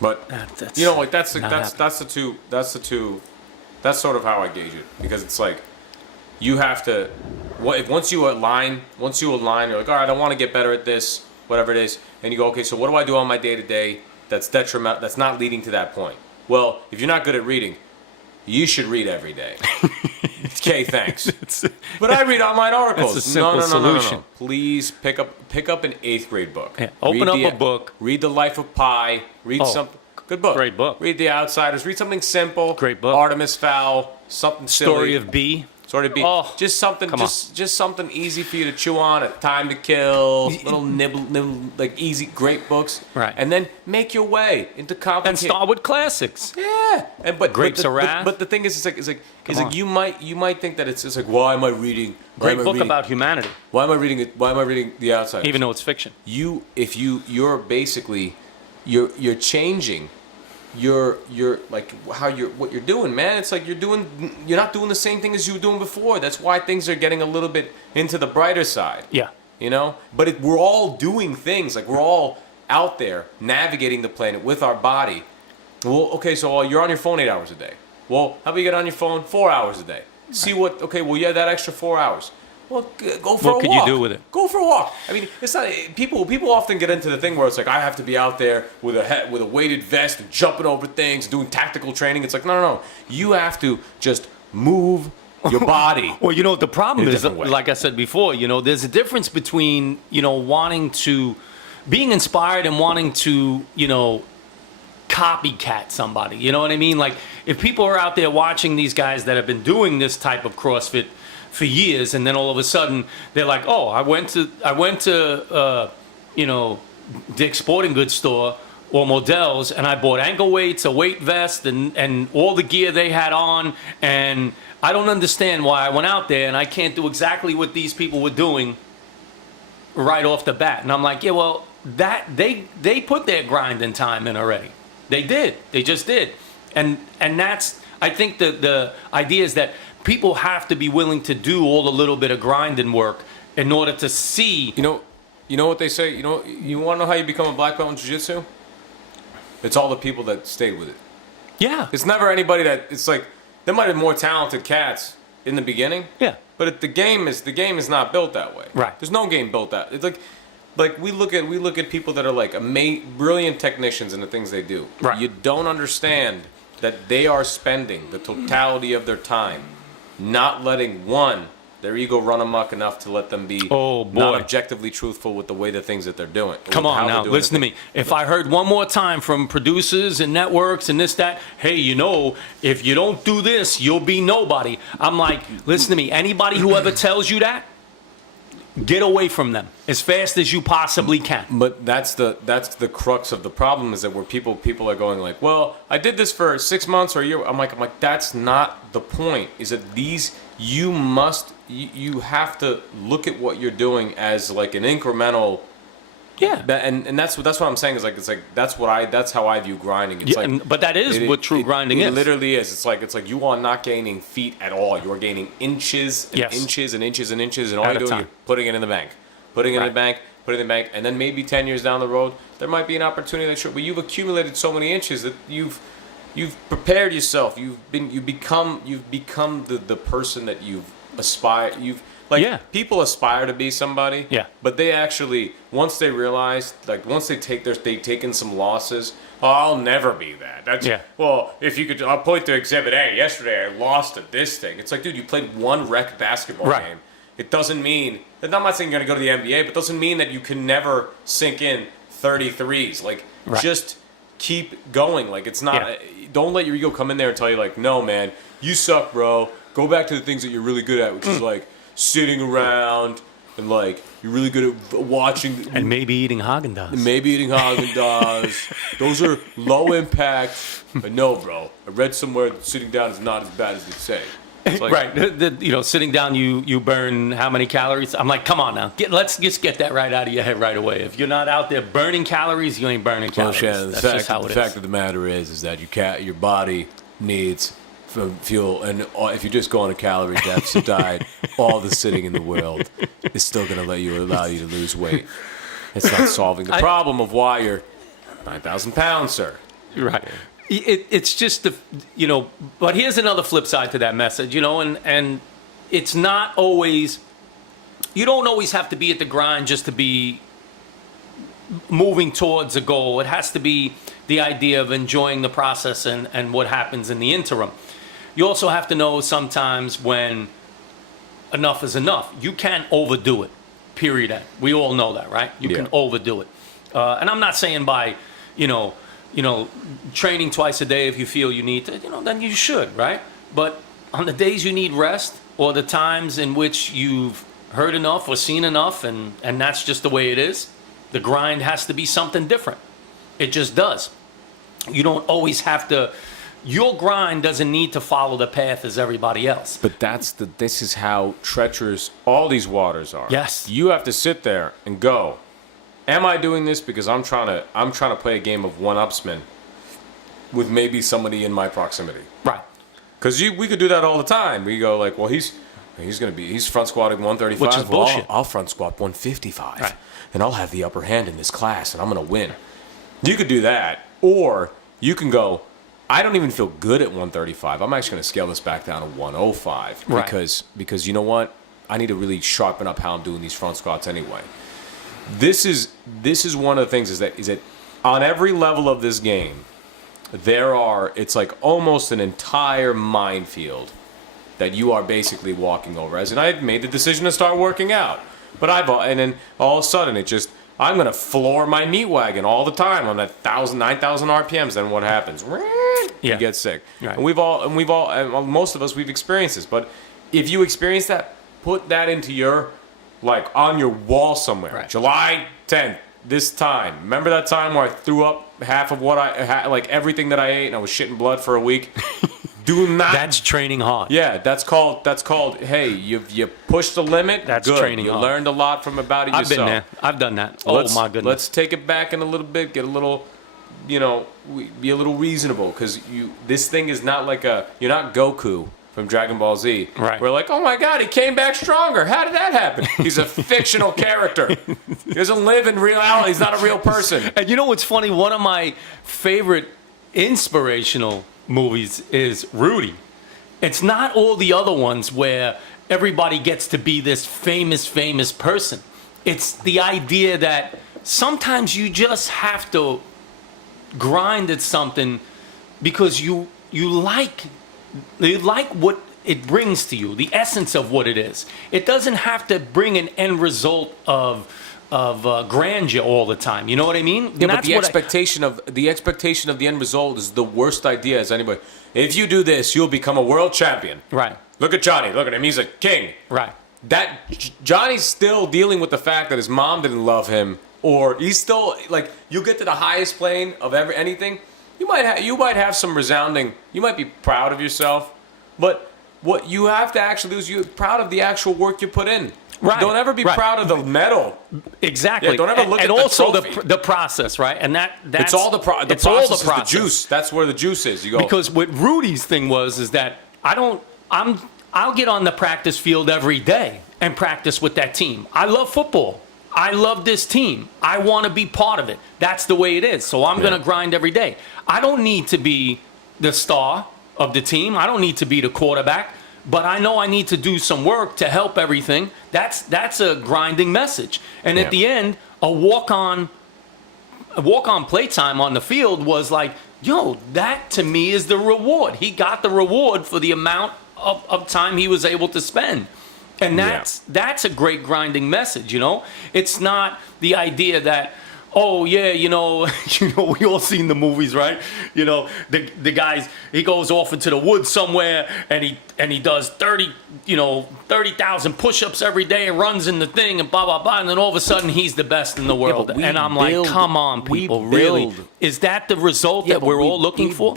But that's the two. That's sort of how I gauge it because it's you have to. Once you align, you're like, all right, I want to get better at this, whatever it is, and you go, okay, so what do I do on my day to day that's detrimental, that's not leading to that point? Well, if you're not good at reading, you should read every day. Okay, thanks. But I read online articles. It's a simple solution. No. Please pick up an 8th grade book. Yeah, open up a book. Read The Life of Pi. Read something. Good book. Great book. Read The Outsiders. Read something simple. Great book. Artemis Fowl. Something silly. Story of B. Oh, just something. Just something easy for you to chew on. A Time to Kill. Little nibble, easy, great books. Right. And then make your way into complicated. And start with classics. Yeah. Grapes of Wrath. But the thing is, you might think that it's just why am I reading? Great book about humanity. Why am I reading it? Why am I reading The Outsiders? Even though it's fiction. You're basically you're changing. What you're doing, man. It's you're not doing the same thing as you were doing before. That's why things are getting a little bit into the brighter side. Yeah. But we're all doing things we're all out there navigating the planet with our body. Well, okay, so you're on your phone 8 hours a day. Well, how about you get on your phone 4 hours a day? See what? Okay, well, yeah, that extra 4 hours. Well, go for a walk. What could you do with it? Go for a walk. I mean, it's not people often get into the thing where it's like I have to be out there with a weighted vest and jumping over things, doing tactical training. It's like no. You have to just move your body. Well, the problem is, different way. like I said before, there's a difference between, being inspired and wanting to, copycat somebody. You know what I mean? Like, if people are out there watching these guys that have been doing this type of CrossFit for years, and then all of a sudden they're like, oh, I went to Dick's Sporting Goods store or Modell's, and I bought ankle weights, a weight vest, and all the gear they had on, and I don't understand why I went out there and I can't do exactly what these people were doing right off the bat. And I'm like, yeah, well, that they put their grind and time in already. They did. They just did. And that's, I think the idea is that people have to be willing to do all the little bit of grinding work in order to see. You know what they say? You want to know how you become a black belt in jiu-jitsu? It's all the people that stayed with it. Yeah. It's never anybody that, it's like, there might have more talented cats in the beginning. Yeah. But the game is not built that way. Right. There's no game built that. It's like we look at people that are like brilliant technicians in the things they do. Right. You don't understand that they are spending the totality of their time not letting their ego run amok enough to let them be not objectively truthful with the way the things that they're doing. Come on now, listen to me. If I heard one more time from producers and networks and this, that, hey, if you don't do this, you'll be nobody. I'm like, listen to me. Anybody who ever tells you that, get away from them as fast as you possibly can. But that's the crux of the problem, is that where people are going like, well, I did this for 6 months or a year. I'm like, that's not the point. Is that you have to look at what you're doing as like an incremental. Yeah. And that's what I'm saying is it's like that's how I view grinding. It's but that is what true grinding is. It literally is. It's like you are not gaining feet at all. You are gaining inches and inches and inches and inches, and all you're doing is putting it in the bank. Putting it in the bank, and then maybe 10 years down the road, there might be an opportunity but you've accumulated so many inches that you've prepared yourself. You've become the person that you've aspired. People aspire to be somebody. Yeah. But they actually, once they realize, once they take in some losses, I'll never be that. Well, if you could, I'll point to Exhibit A. Yesterday I lost at this thing. It's like, dude, you played one rec basketball game. It doesn't mean, I'm not saying you're going to go to the NBA, but it doesn't mean that you can never sink in 33s. Just keep going. It's not, don't let your ego come in there and tell you no, man, you suck, bro. Go back to the things that you're really good at, which is sitting around and you're really good at watching. And maybe eating Haagen-Dazs. Those are low impact. But no, bro. I read somewhere that sitting down is not as bad as they say. Right. Sitting down, you burn how many calories? I'm like, come on now. Let's just get that right out of your head right away. If you're not out there burning calories, you ain't burning calories. Well, Shannon, That's just how it is. The fact of the matter is that your body needs fuel, and if you just go on a calorie deficit diet, all the sitting in the world is still going to allow you to lose weight. It's not solving the problem of why you're 9,000 pounds, sir. Right. It's just but here's another flip side to that message, and it's not always, you don't always have to be at the grind just to be moving towards a goal. It has to be the idea of enjoying the process and what happens in the interim. You also have to know sometimes when enough is enough. You can't overdo it, period. We all know that, right? You can overdo it. And I'm not saying by, training twice a day if you feel you need to, then you should, right? But on the days you need rest, or the times in which you've heard enough or seen enough, and that's just the way it is, the grind has to be something different. It just does. You don't always have to, your grind doesn't need to follow the path as everybody else. But this is how treacherous all these waters are. Yes. You have to sit there and go, am I doing this because I'm trying to play a game of one-upsman with maybe somebody in my proximity? Right. Because we could do that all the time. We go well, He's front squatting 135. Which is bullshit. I'll front squat 155, Right. and I'll have the upper hand in this class, and I'm going to win. You could do that, or you can go, I don't even feel good at 135. I'm actually going to scale this back down to 105 Right. because you know what? I need to really sharpen up how I'm doing these front squats anyway. This is one of the things is that on every level of this game, it's like almost an entire minefield that you are basically walking over. As in, I made the decision to start working out, and then all of a sudden I'm gonna floor my meat wagon all the time on that 9,000 RPMs. Then what happens? You get sick. Right. And most of us, we've experienced this. But if you experience that, put that into your, like, on your wall somewhere. Right. July 10th, this time. Remember that time where I threw up half of what like everything that I ate, and I was shitting blood for a week? Do not. That's training hard. Yeah, that's called. Hey, you pushed the limit. That's good. training You hard. learned a lot about it I've yourself. been there. I've done that. Oh my goodness. Let's take it back in a little bit. Get a little, be a little reasonable, because this thing is not like you're not Goku from Dragon Ball Z. Right. We're like, oh my God, he came back stronger. How did that happen? He's a fictional character. He doesn't live in reality. He's not a real person. And you know what's funny? One of my favorite inspirational movies is Rudy. It's not all the other ones where everybody gets to be this famous person. It's the idea that sometimes you just have to grind at something because you like what it brings to you, the essence of what it is. It doesn't have to bring an end result of grandeur all the time. You know what I mean? Yeah, but the expectation of the end result is the worst idea as anybody. If you do this, you'll become a world champion. Right. Look at Johnny. Look at him. He's a king. Right. Johnny's still dealing with the fact that his mom didn't love him, or he's still like, you get to the highest plane of anything. You might have some resounding. You might be proud of yourself, but what you have to actually do is you're proud of the actual work you put in. Right. Don't ever be proud of the medal. Exactly. Yeah, don't ever look at the also trophy. the process, right? And that's It's all the process. It's all the Is process. the juice. That's where the juice is. You go, Because what Rudy's thing is that I'll get on the practice field every day and practice with that team. I love football. I love this team. I want to be part of it. That's the way it is. So I'm going to grind every day. I don't need to be the star of the team. I don't need to be the quarterback. But I know I need to do some work to help everything. That's a grinding message. And at the end, a walk-on playtime on the field was like, yo, that to me is the reward. He got the reward for the amount of time he was able to spend. And that's a great grinding message, you know? It's not the idea that, oh yeah, we all seen the movies, right? You know, the guys, he goes off into the woods somewhere and he does 30,000 push-ups every day and runs in the thing and blah blah blah, and then all of a sudden he's the best in the world. And I'm like, come on, people, really? Is that the result that we're all looking for?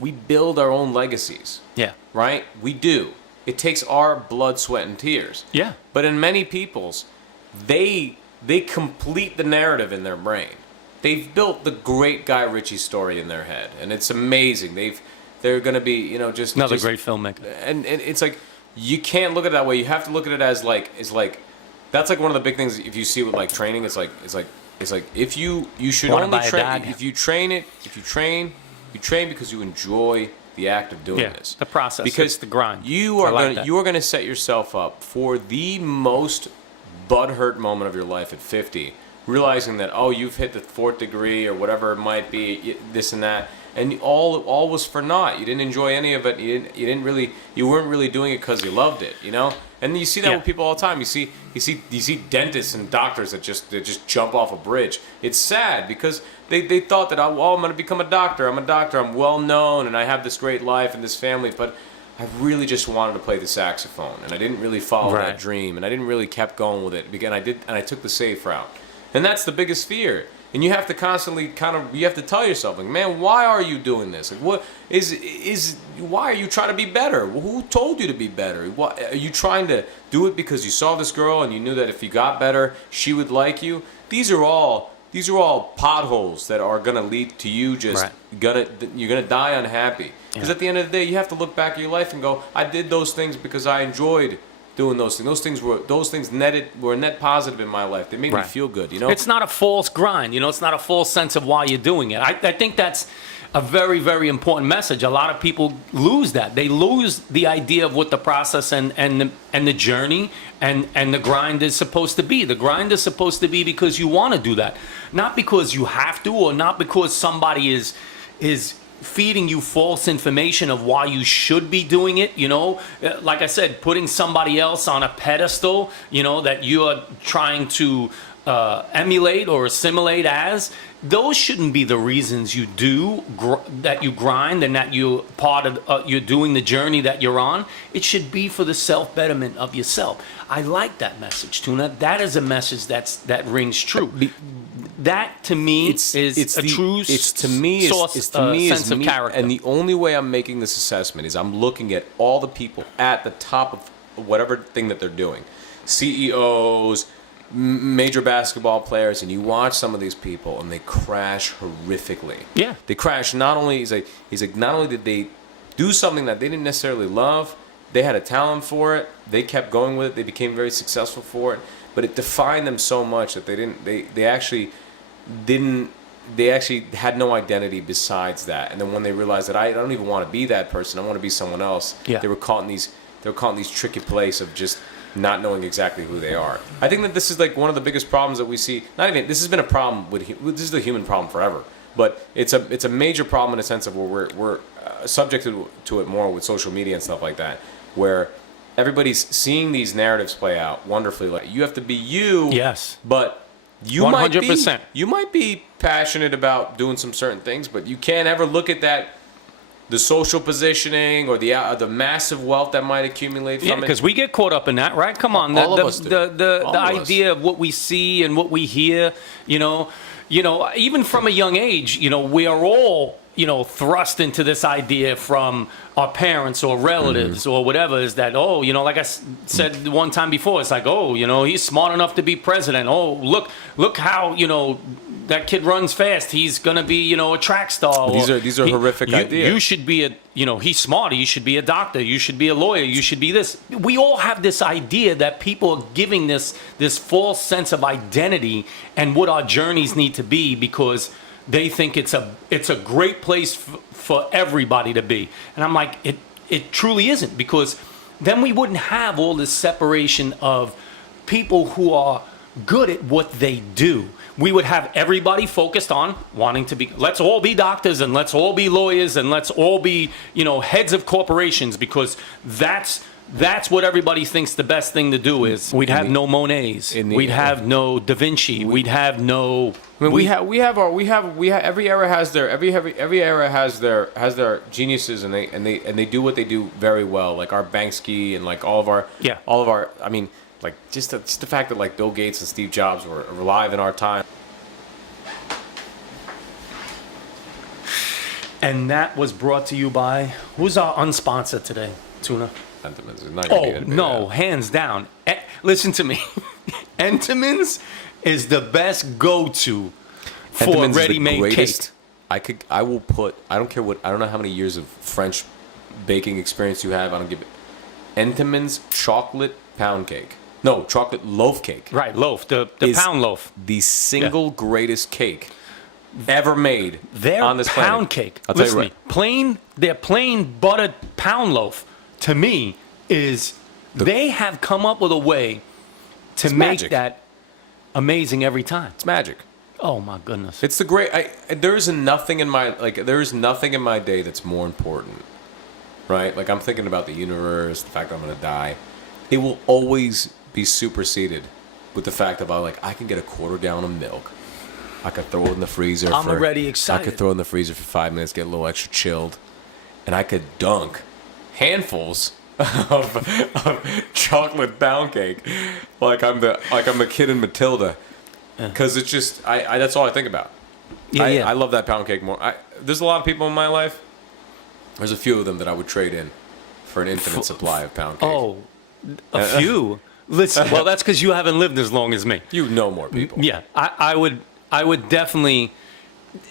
We build our own legacies. Yeah. Right? We do. It takes our blood, sweat, and tears. Yeah. But in many people's, they complete the narrative in their brain. They've built the great Guy Ritchie story in their head, and it's amazing. They're going to be, just another great filmmaker. And it's like, you can't look at it that way. You have to look at it as like that's like one of the big things. If you see with like training, it's like if you should only train if you train because you enjoy the act of doing this. The process. Because it's the grind. You are going to set yourself up for the most butthurt moment of your life at 50, realizing that, oh, you've hit the fourth degree or whatever it might be, this and that, and all was for naught. You didn't enjoy any of it. You weren't really doing it because you loved it, And you see that with people all the time. You see dentists and doctors that just jump off a bridge. It's sad because they thought that, I'm going to become a doctor. I'm a doctor. I'm well known and I have this great life and this family, but I really just wanted to play the saxophone, and I didn't really follow that dream, and I didn't really kept going with it. And I took the safe route, and that's the biggest fear. And you have to constantly you have to tell yourself, like, man, why are you doing this? Like, what why are you trying to be better? Well, who told you to be better? Are you trying to do it because you saw this girl and you knew that if you got better, she would like you? These are all these are all potholes that are gonna lead to you just you're gonna die unhappy. Because at the end of the day, you have to look back at your life and go, I did those things because I enjoyed doing those things. Those things were net positive in my life. They made me feel good. You know, it's not a false grind. You know, it's not a false sense of why you're doing it. I think that's a very, very important message. A lot of people lose that. They lose the idea of what the process and the journey and the grind is supposed to be. The grind is supposed to be because you want to do that, not because you have to, or not because somebody is feeding you false information of why you should be doing it. You know, like I said, putting somebody else on a pedestal, you know, that you are trying to emulate or assimilate as. Those shouldn't be the reasons you that you grind and that you're doing the journey that you're on. It should be for the self-betterment of yourself. I like that message, Tuna. That is a message that rings true. That to me is a true sense of character. And the only way I'm making this assessment is I'm looking at all the people at the top of whatever thing that they're doing, CEOs, major basketball players, and you watch some of these people and they crash horrifically. Yeah, they crash. Not only he's like not only did they do something that they didn't necessarily love, they had a talent for it. They kept going with it. They became very successful for it. But it defined them so much that they actually had no identity besides that. And then when they realized that I don't even want to be that person, I want to be someone else. Yeah. They were caught in these tricky place of just not knowing exactly who they are. I think that this is like one of the biggest problems that we see. This has been a problem this is the human problem forever, but it's a major problem in a sense of where we're subject to it more with social media and stuff like that, where everybody's seeing these narratives play out wonderfully. Like, you have to be you. Yes. But you 100%. You might be passionate about doing some certain things, but you can't ever look at that, the social positioning or the massive wealth that might accumulate from it. Because we get caught up in that, right? Come on, all of us do. The idea of what we see and what we hear, you know, even from a young age, you know, we are all, you know, thrust into this idea from our parents or relatives or whatever, is that, oh, you know, like I said one time before, it's like, oh, you know, he's smart enough to be president. Oh, look how, you know, that kid runs fast. He's going to be, you know, a track star. These are horrific ideas. You should be he's smarter. You should be a doctor. You should be a lawyer. You should be this. We all have this idea that people are giving this false sense of identity and what our journeys need to be, because they think it's a great place for everybody to be. And I'm like, it truly isn't, because then we wouldn't have all this separation of people who are good at what they do. We would have everybody focused on wanting to be, let's all be doctors and let's all be lawyers and let's all be, you know, heads of corporations, because that's what everybody thinks the best thing to do is. We'd have no Monets. We'd have no Da Vinci. We'd have no. I mean, every era has their geniuses, and they do what they do very well. Like our Banksy and like all of our. I mean, like just the fact that like Bill Gates and Steve Jobs were alive in our time. And that was brought to you by, who's our unsponsor today, Tuna? Entenmann's. Hands down. Listen to me. Entenmann's is the best go-to for ready-made cake. I don't know how many years of French baking experience you have. I don't give it. Entenmann's chocolate pound cake. No, chocolate loaf cake. Right, loaf. The pound loaf. The single greatest cake ever made on this planet. Pound cake. I'll tell you what. Their plain buttered pound loaf, to me, they have come up with a way to make that amazing every time. It's magic. Oh my goodness! It's the great. There is nothing in my day that's more important, right? Like, I'm thinking about the universe, the fact that I'm gonna die. It will always be superseded with the fact of I can get a quarter gallon of milk. I could throw it in the freezer. I'm already excited. I could throw it in the freezer for 5 minutes, get a little extra chilled, and I could dunk handfuls of chocolate pound cake like I'm the kid in Matilda, because it's just that's all I think about. I love that pound cake more. There's a lot of people in my life. There's a few of them that I would trade in for an infinite supply of pound cake. Oh, a few. Listen, well, that's because you haven't lived as long as me. You know more people. Yeah, I I would definitely.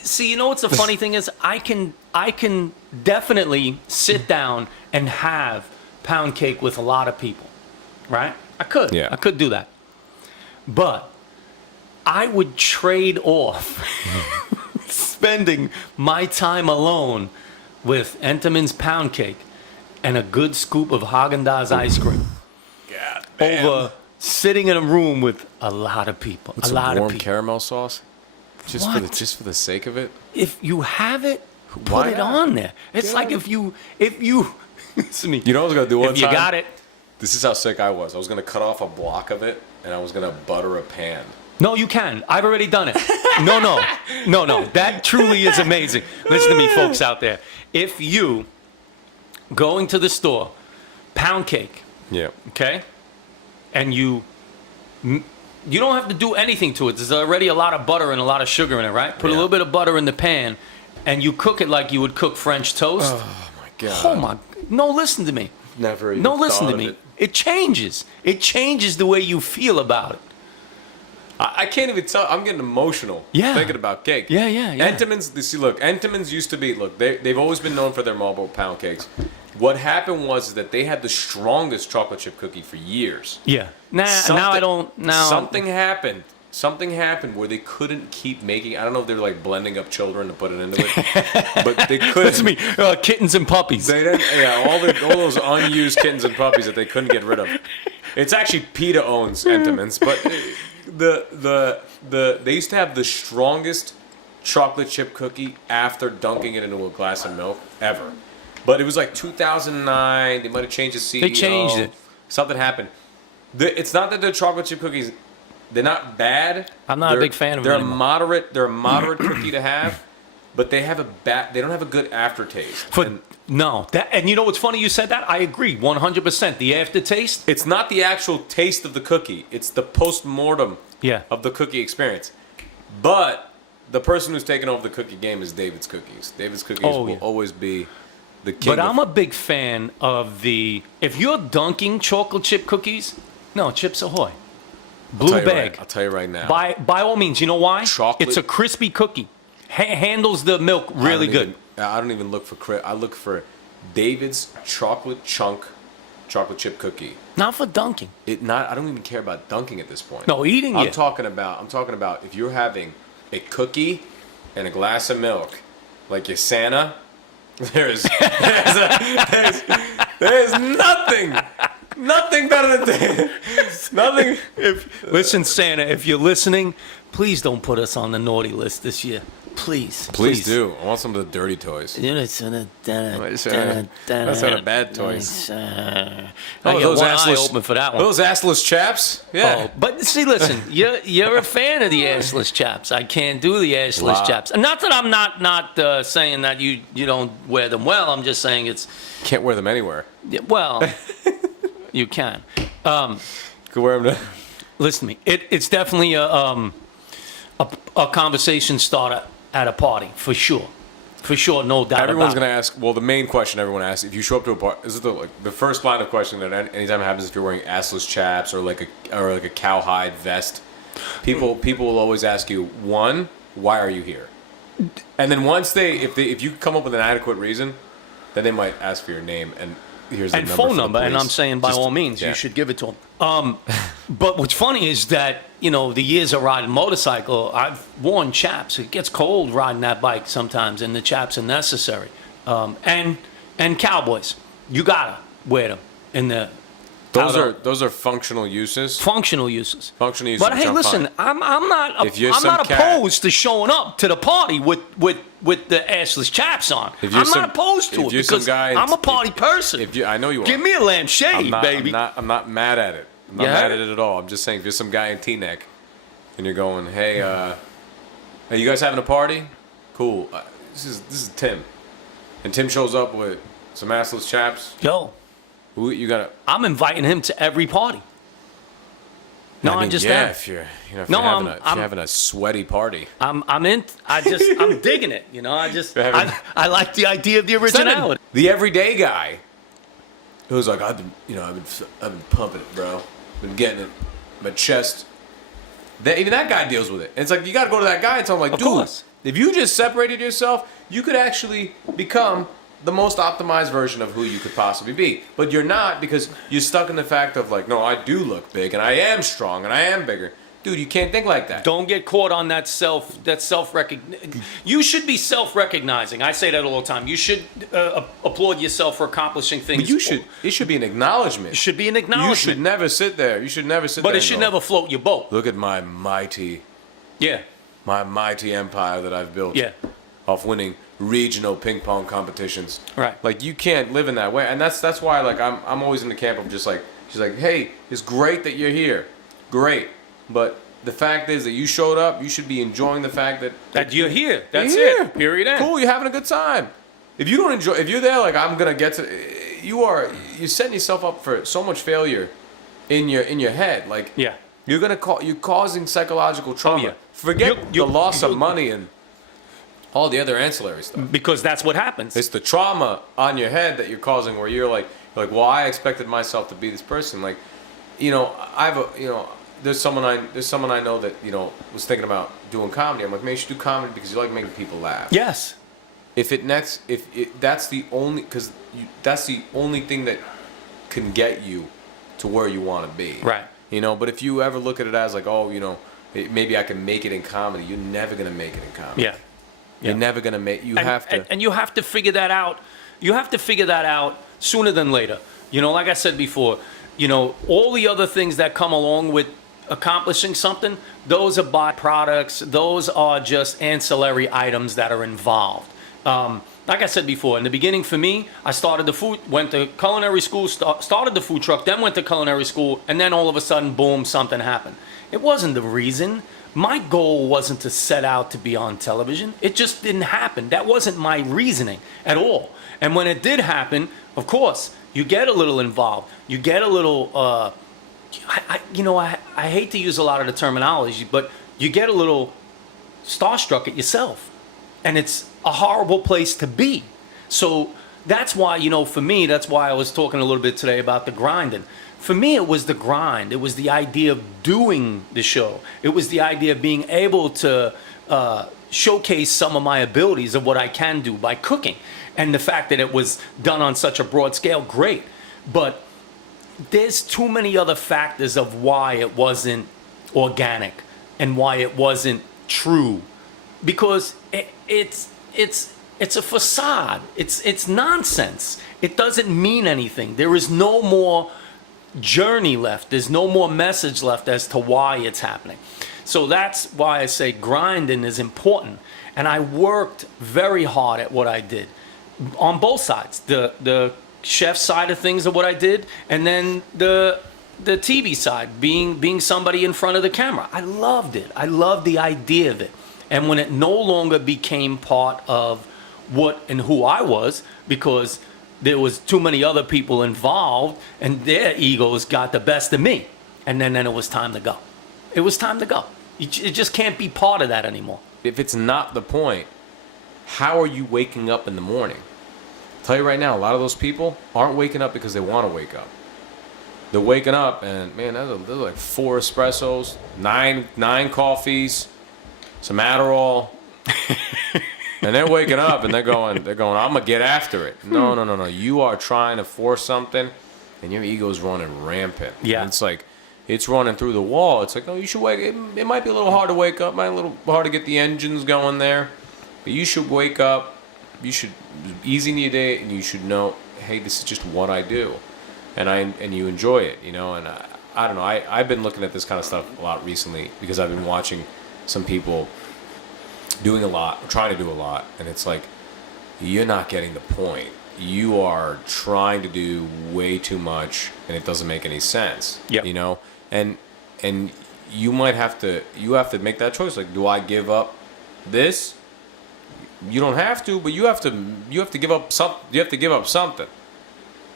See, you know what's the funny thing is? I can definitely sit down and have pound cake with a lot of people, right? I could. Yeah. I could do that. But I would trade off spending my time alone with Entenmann's pound cake and a good scoop of Haagen-Dazs ice cream God damn. over sitting in a room with a lot of people. With a some lot warm of people. caramel sauce? Just for the sake of it? If you have it, put Why it not? on there. It's Yeah. like if you listen to me. You know what I was gonna do one if you time? got it. This is how sick I was. I was gonna cut off a block of it and I was gonna butter a pan. No, you can. I've already done it. No. That truly is amazing. Listen to me, folks out there. If you going to the store, pound cake, Yeah. okay, and you don't have to do anything to it. There's already a lot of butter and a lot of sugar in it, right? Put a Yeah. little bit of butter in the pan, and you cook it like you would cook French toast. Oh my god. Oh my! No, listen to me. Never even No, listen thought to of me. it. It changes. It changes the way you feel about it. I can't even tell. I'm getting emotional thinking about cake. Yeah. Entenmann's, see, look, Entenmann's used to be, look, they've always been known for their marble pound cakes. What happened was that they had the strongest chocolate chip cookie for years. Yeah. Now I don't. Now Something happened. Something happened where they couldn't keep making. I don't know if they're like blending up children to put it into it, but they couldn't. Listen to me, kittens and puppies. They didn't. Yeah, all those unused kittens and puppies that they couldn't get rid of. It's actually PETA owns Entenmann's, but they used to have the strongest chocolate chip cookie after dunking it into a glass of milk ever. But it was like 2009. They might have changed the CEO. They changed it. Something happened. It's not that the chocolate chip cookies. They're not bad. I'm not a big fan of them They're anymore. They're a moderate cookie to have, but they have They don't have a good aftertaste. No, and you know what's funny? You said that. I agree, 100%. The aftertaste. It's not the actual taste of the cookie. It's the post-mortem of the cookie experience. But the person who's taken over the cookie game is David's Cookies. David's Cookies will always be the king. But I'm a big fan of if you're dunking chocolate chip cookies, no, Chips Ahoy. Blue bag. I'll tell you right now. By all means, you know why? Chocolate. It's a crispy cookie. Handles the milk really good. I don't even look for I look for David's chocolate chunk chocolate chip cookie. Not for dunking. I don't even care about dunking at this point. No, eating I'm talking about if you're having a cookie and a glass of milk, like your Santa, there's nothing better than nothing. Listen, Santa, if you're listening, please don't put us on the naughty list this year. Please do. I want some of the dirty toys. That's not a bad toys. Those assless open for that one. Those assless chaps. Yeah. Oh, but see, listen, you're a fan of the assless chaps. I can't do the assless chaps. And not that I'm not saying that you don't wear them well. I'm just saying it's Can't wear them anywhere. well, you can. Could wear them. Listen to me. It's definitely a conversation starter at a party, for sure. For sure, no doubt Everyone's about going to ask, well, the main question everyone asks, if you show up to a party, this is the first line of question that anytime it happens if you're wearing assless chaps or like a cowhide vest. People will always ask you, one, why are you here? And then once if you come up with an adequate reason, then they might ask for your name and here's the and number phone for the number, and police. I'm saying by all means, you should give it to them. But what's funny is that, the years of riding motorcycle, I've worn chaps. It gets cold riding that bike sometimes, and the chaps are necessary. And cowboys, you gotta wear them in the. Those are functional uses. Functional uses. Functional uses. But hey, listen, I'm not If you're I'm some not opposed to showing up to the party with the assless chaps on. I'm not opposed to it because I'm a party person. I know you are. Give me a lampshade, baby. I'm not mad at it. I'm not mad at it at all. I'm just saying, if you're some guy in T-neck and you're going, hey, you guys having a party? Cool. This is Tim, and Tim shows up with some assless chaps. Yo, you gotta. I'm inviting him to every party. No, I'm just if you're having a sweaty party. I'm digging it. I like the idea of the originality. The everyday guy who's like, I've been pumping it, bro. Been getting it. My chest Even that guy deals with it. And it's like, you got to go to that guy and tell him, like, Of dude, course. if you just separated yourself, you could actually become the most optimized version of who you could possibly be. But you're not, because you're stuck in the fact of, like, no, I do look big and I am strong and I am bigger. Dude, you can't think like that. Don't get caught on that self-recognition. You should be self-recognizing. I say that all the time. You should applaud yourself for accomplishing things. But it should be an acknowledgement. It should be an acknowledgement. You should never sit there. You should never sit there. But it should never float your boat. Look at my mighty empire that I've built. Yeah. Off winning regional ping pong competitions. Right. Like, you can't live in that way. And that's why, like, I'm always in the camp of just like, she's like, hey, it's great that you're here. Great. But the fact is that you showed up, you should be enjoying the fact that You're here. That's you're here. it. Period. End. Cool, you're having a good time. If you don't enjoy, if you're there, like, I'm gonna get to, you're setting yourself up for so much failure in your head. Like, Yeah. you're causing psychological trauma. Oh, yeah. Forget the loss of money and all the other ancillary stuff. Because that's what happens. It's the trauma on your head that you're causing, where you're like, well, I expected myself to be this person. Like, there's someone I know that, was thinking about doing comedy. I'm like, man, you should do comedy because you like making people laugh. Yes. That's the only thing that can get you to where you want to be. Right. But if you ever look at it as like, oh, maybe I can make it in comedy, you're never gonna make it in comedy. Yeah. You're never gonna make. And you have to figure that out. You have to figure that out sooner than later. Like I said before, all the other things that come along with accomplishing something, those are byproducts. Those are just ancillary items that are involved. Like I said before, in the beginning for me, I started the food, went to culinary school, started the food truck, then went to culinary school, and then all of a sudden, boom, something happened. It wasn't the reason. My goal wasn't to set out to be on television. It just didn't happen. That wasn't my reasoning at all. And when it did happen, of course, you get a little involved. You get a little, I hate to use a lot of the terminology, but you get a little starstruck at yourself. And it's a horrible place to be. So that's why, for me, that's why I was talking a little bit today about the grinding. For me, it was the grind. It was the idea of doing the show. It was the idea of being able to showcase some of my abilities of what I can do by cooking. And the fact that it was done on such a broad scale, great. But there's too many other factors of why it wasn't organic and why it wasn't true. Because it's a facade. It's nonsense. It doesn't mean anything. There is no more journey left. There's no more message left as to why it's happening. So that's why I say grinding is important. And I worked very hard at what I did on both sides. The chef side of things of what I did, and then the TV side, being somebody in front of the camera. I loved it. I loved the idea of it. And when it no longer became part of what and who I was, because there was too many other people involved and their egos got the best of me, and then it was time to go. It was time to go. It just can't be part of that anymore. If it's not the point, how are you waking up in the morning? I'll tell you right now, a lot of those people aren't waking up because they want to wake up. They're waking up and, man, there's like 4 espressos, 9 coffees, some Adderall, and they're waking up and they're going, I'm gonna get after it. No. You are trying to force something, and your ego's running rampant. Yeah. And it's like, it's running through the wall. It's like, oh, you should wake. It might be a little hard to wake up, might be a little hard to get the engines going there, but you should wake up. You should ease into your day, and you should know, hey, this is just what I do, and you enjoy it, And I don't know. I've been looking at this kind of stuff a lot recently because I've been watching some people doing a lot, trying to do a lot, and it's like, you're not getting the point. You are trying to do way too much, and it doesn't make any sense. Yep. And you might have to make that choice. Like, do I give up this? You don't have to, but you have to give up some. You have to give up something.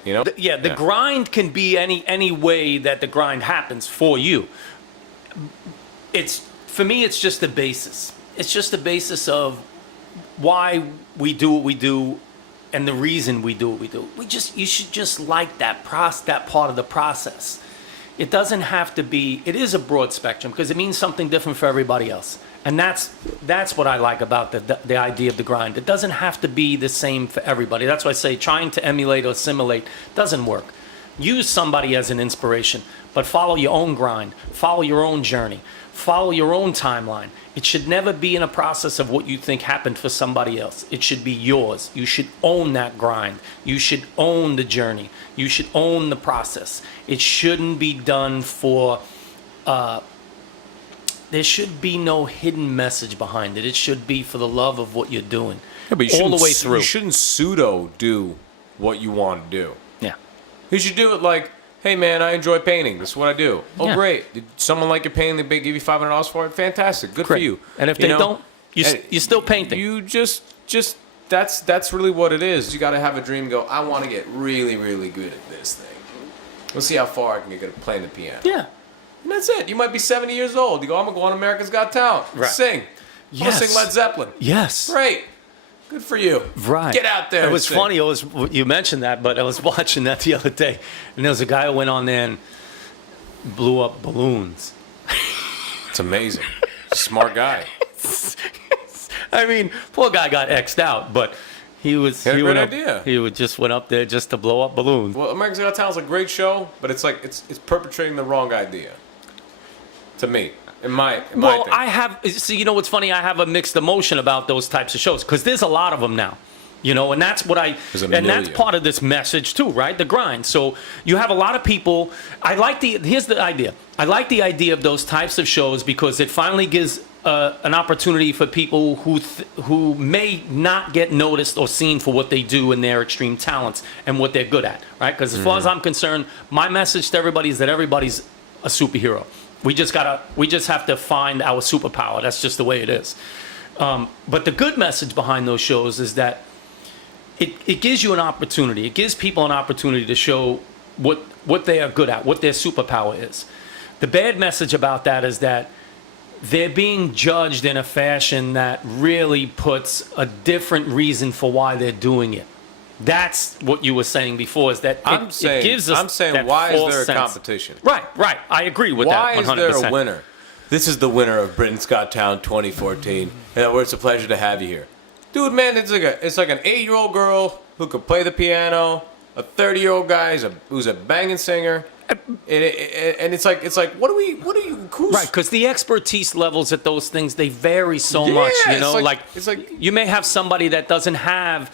The grind can be any way that the grind happens for you. For me, it's just the basis. It's just the basis of why we do what we do, and the reason we do what we do. You should just like that part of the process. It doesn't have to be. It is a broad spectrum because it means something different for everybody else, and that's what I like about the idea of the grind. It doesn't have to be the same for everybody. That's why I say trying to emulate or assimilate doesn't work. Use somebody as an inspiration, but follow your own grind, follow your own journey, follow your own timeline. It should never be in a process of what you think happened for somebody else. It should be yours. You should own that grind. You should own the journey. You should own the process. It shouldn't be done for, there should be no hidden message behind it. It should be for the love of what you're doing. Yeah, but you all the way through. You shouldn't pseudo do what you want to do. Yeah. You should do it like, hey man, I enjoy painting. This is what I do. Oh Yeah. great. Did someone like your painting? They give you $500 for it? Fantastic. Good for Great. you. And if they don't, you're still painting. You just that's really what it is. You got to have a dream. Go, I want to get really, really good at this thing. Let's see how far I can get good at playing the piano. Yeah. And that's it. You might be 70 years old. You go, I'm going to go on America's Got Talent. Right. Sing. I'm going to Yes. sing Led Zeppelin. Yes. Great. Good for you. Right. Get out there. It and was sing. funny. You mentioned that, but I was watching that the other day, and there was a guy who went on there and blew up balloons. It's amazing. Smart guy. I mean, poor guy got X'd out, but he He had a great went up, idea. He just went up there just to blow up balloons. Well, America's Got Talent's a great show, but it's like it's perpetrating the wrong idea. To me, in my Well, thing. I have. See, you know what's funny? I have a mixed emotion about those types of shows because there's a lot of them now. You know, and that's what There's a and that's million. part of this message too, right? The grind. So you have a lot of people. Here's the idea. I like the idea of those types of shows because it finally gives an opportunity for people who may not get noticed or seen for what they do in their extreme talents and what they're good at, right? Because as far as I'm concerned, my message to everybody is that everybody's a superhero. We just have to find our superpower. That's just the way it is. But the good message behind those shows is that it gives you an opportunity. It gives people an opportunity to show what they are good at, what their superpower is. The bad message about that is that they're being judged in a fashion that really puts a different reason for why they're doing it. That's what you were saying before, is that it gives us that why is false there a sense. competition? Right. I agree with Why that 100%. is there a winner? This is the winner of Britain's Got Talent 2014. And it's a pleasure to have you here. Dude, man, it's like an 8-year-old girl who could play the piano, a 30-year-old guy who's a banging singer. And it's like what are you Right, because the expertise levels at those things, they vary so much, you know? it's like you may have somebody that doesn't have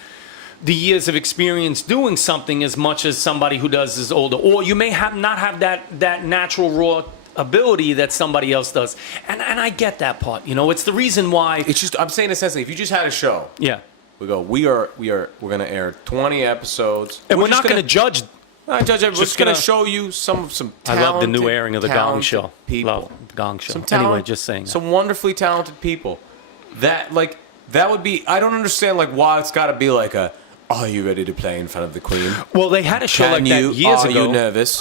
the years of experience doing something as much as somebody who does is older. Or you may not have that natural raw ability that somebody else does. And I get that part, you know? It's the reason why... It's just, I'm saying essentially, if you just had a show, Yeah. we're going to air 20 episodes. And we're not going to judge... Not judge everyone. We're just going to gonna- show you some talented, I love the new airing of the Gong talented Show. people. Love the Gong Show. Some talent, Anyway, just saying. Some wonderfully talented people. That would be... I don't understand why it's got to be like a... Are you ready to play in front of the Queen? Well, they had a show like that years ago. Are you nervous?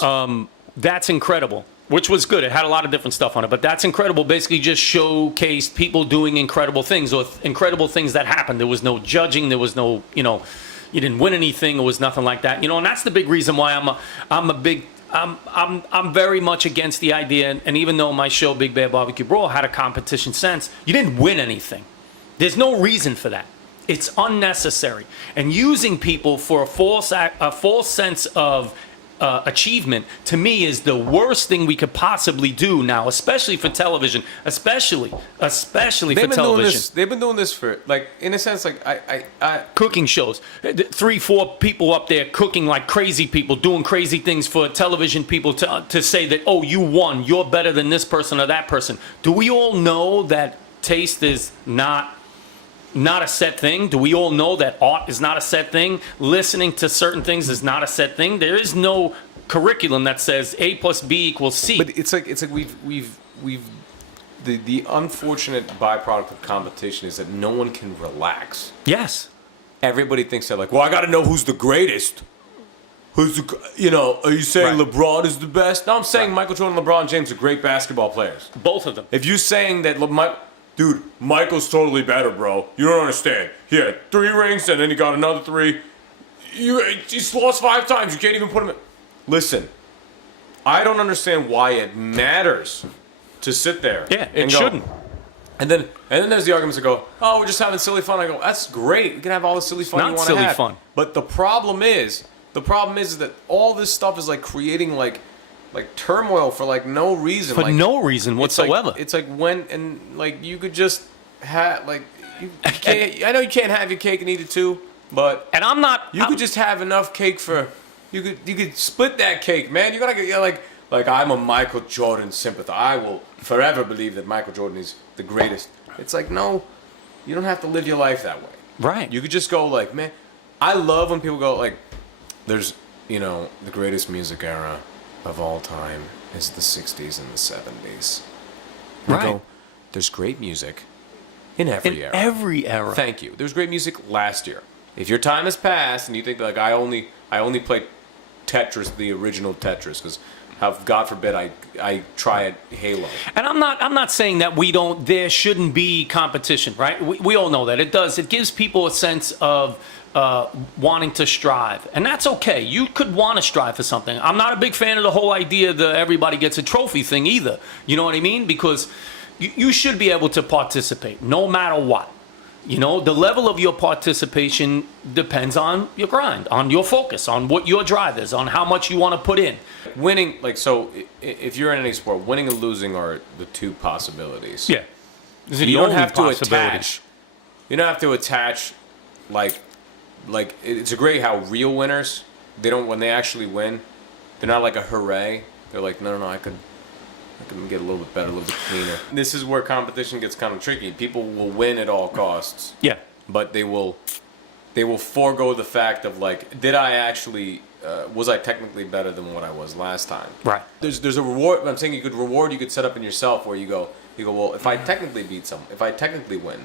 That's incredible, which was good. It had a lot of different stuff on it, but That's Incredible basically just showcased people doing incredible things or incredible things that happened. There was no judging. There was no, you didn't win anything. It was nothing like that, and that's the big reason why I'm very much against the idea. And even though my show Big Bad Barbecue Brawl had a competition sense, you didn't win anything. There's no reason for that. It's unnecessary, and using people for a false sense of achievement, to me, is the worst thing we could possibly do now, especially for television, especially for television. They've been doing this for, in a sense, I Cooking shows, 3-4 people up there cooking like crazy people, doing crazy things for television people to say that, oh, you won, you're better than this person or that person. Do we all know that taste is not a set thing? Do we all know that art is not a set thing? Listening to certain things is not a set thing. There is no curriculum that says A plus B equals C. But it's like we've the unfortunate byproduct of competition is that no one can relax. Yes. Everybody thinks they're well, I got to know who's the greatest. Who's the, are you saying Right. LeBron is the best? No, I'm saying Michael Jordan and LeBron James are great basketball players. Both of them. If you're saying that dude, Michael's totally better, bro. You don't understand. He had 3 rings, and then he got another 3. He's lost 5 times. You can't even put him in. Listen, I don't understand why it matters to sit there. Yeah, and it go, shouldn't. And then there's the arguments that go, oh, we're just having silly fun. I go, that's great. You can have all the silly fun you want to have. Not silly fun. But the problem is that all this stuff is like creating like turmoil for like no reason. For like, no reason whatsoever. It's like when and like you could just have like I know you can't have your cake and eat it too, but And you could just have enough cake for you could split that cake, man. You gotta get like I'm a Michael Jordan sympathizer. I will forever believe that Michael Jordan is the greatest. It's like, no, you don't have to live your life that way. Right. You could just go like, man, I love when people go like, there's, the greatest music era of all time is the 60s and the 70s. And I Right. go, there's great music in every era. Every era. Thank you. There was great music last year. If your time has passed and you think like I only play Tetris, the original Tetris, because God forbid I try at Halo. And I'm not saying that there shouldn't be competition, right? We all know that it does. It gives people a sense of wanting to strive, and that's okay. You could want to strive for something. I'm not a big fan of the whole idea that everybody gets a trophy thing either. You know what I mean? Because you should be able to participate no matter what. The level of your participation depends on your grind, on your focus, on what your drive is, on how much you want to put in. Winning, if you're in any sport, winning and losing are the two possibilities. Yeah. You don't have to attach. You don't have to attach, like it's great how real winners, when they actually win, they're not like a hooray. They're like, no, I could get a little bit better, a little bit cleaner. This is where competition gets kind of tricky. People will win at all costs. Yeah. But they will forego the fact of like, did I actually, was I technically better than what I was last time? Right. There's a reward. I'm saying you could set up in yourself where you go, well, if I technically beat someone, if I technically win,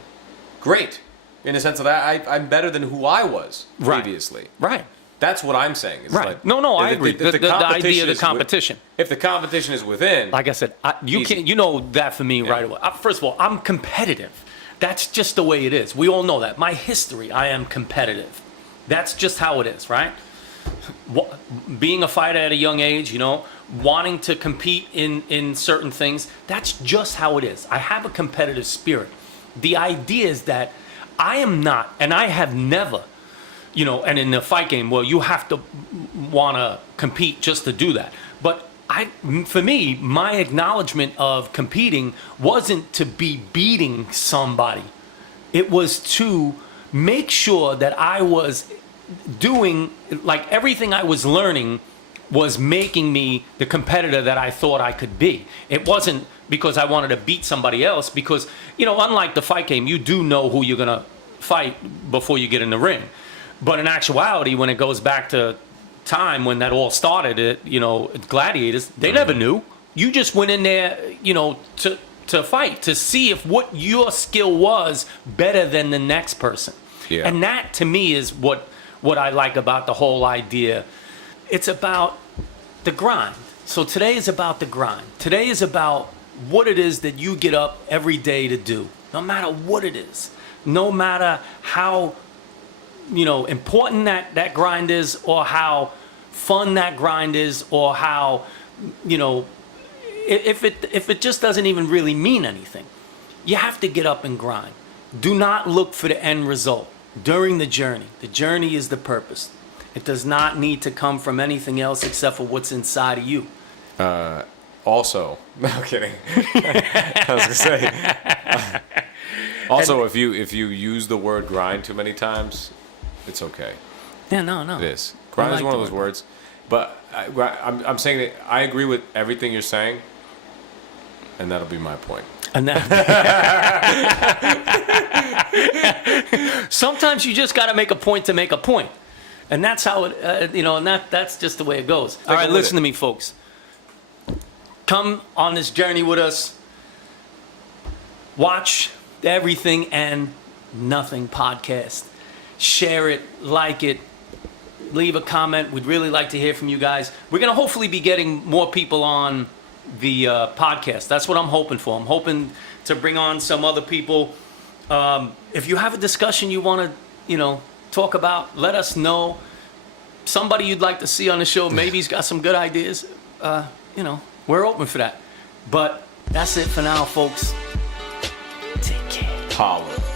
great. In the sense that I'm better than who I was previously. Right. That's what I'm saying. It's Right. like, No, I agree. If The idea of the competition. If the competition is within, Like I said, you easy. can't. You know that for me right away. First of all, I'm competitive. That's just the way it is. We all know that. My history, I am competitive. That's just how it is, right? Being a fighter at a young age, wanting to compete in certain things, that's just how it is. I have a competitive spirit. The idea is that I am not, and I have never, and in the fight game, well, you have to want to compete just to do that. But for me, my acknowledgement of competing wasn't to be beating somebody. It was to make sure that I was doing, like everything I was learning was making me the competitor that I thought I could be. It wasn't because I wanted to beat somebody else, because, unlike the fight game, you do know who you're going to fight before you get in the ring. But in actuality, when it goes back to time when that all started, gladiators, they never knew. You just went in there, to fight, to see if what your skill was better than the next person. Yeah. And that, to me, is what I like about the whole idea. It's about the grind. So today is about the grind. Today is about what it is that you get up every day to do, no matter what it is, no matter how important that grind is, or how fun that grind is, or how if it just doesn't even really mean anything. You have to get up and grind. Do not look for the end result during the journey. The journey is the purpose. It does not need to come from anything else except for what's inside of you. Also, no kidding. I was gonna say. Also, if you use the word grind too many times, it's okay. Yeah, no. It is. Grind is one of those words. But I'm saying that I agree with everything you're saying, and that'll be my point. And that, sometimes you just got to make a point to make a point, and that's how it, and that's just the way it goes. All right, listen to me, folks. Come on this journey with us. Watch the Everything and Nothing podcast. Share it, like it, leave a comment. We'd really like to hear from you guys. We're going to hopefully be getting more people on the podcast. That's what I'm hoping for. I'm hoping to bring on some other people. If you have a discussion you want to, talk about, let us know. Somebody you'd like to see on the show, maybe he's got some good ideas. you know, we're open for that. But that's it for now, folks. Take care. Holla.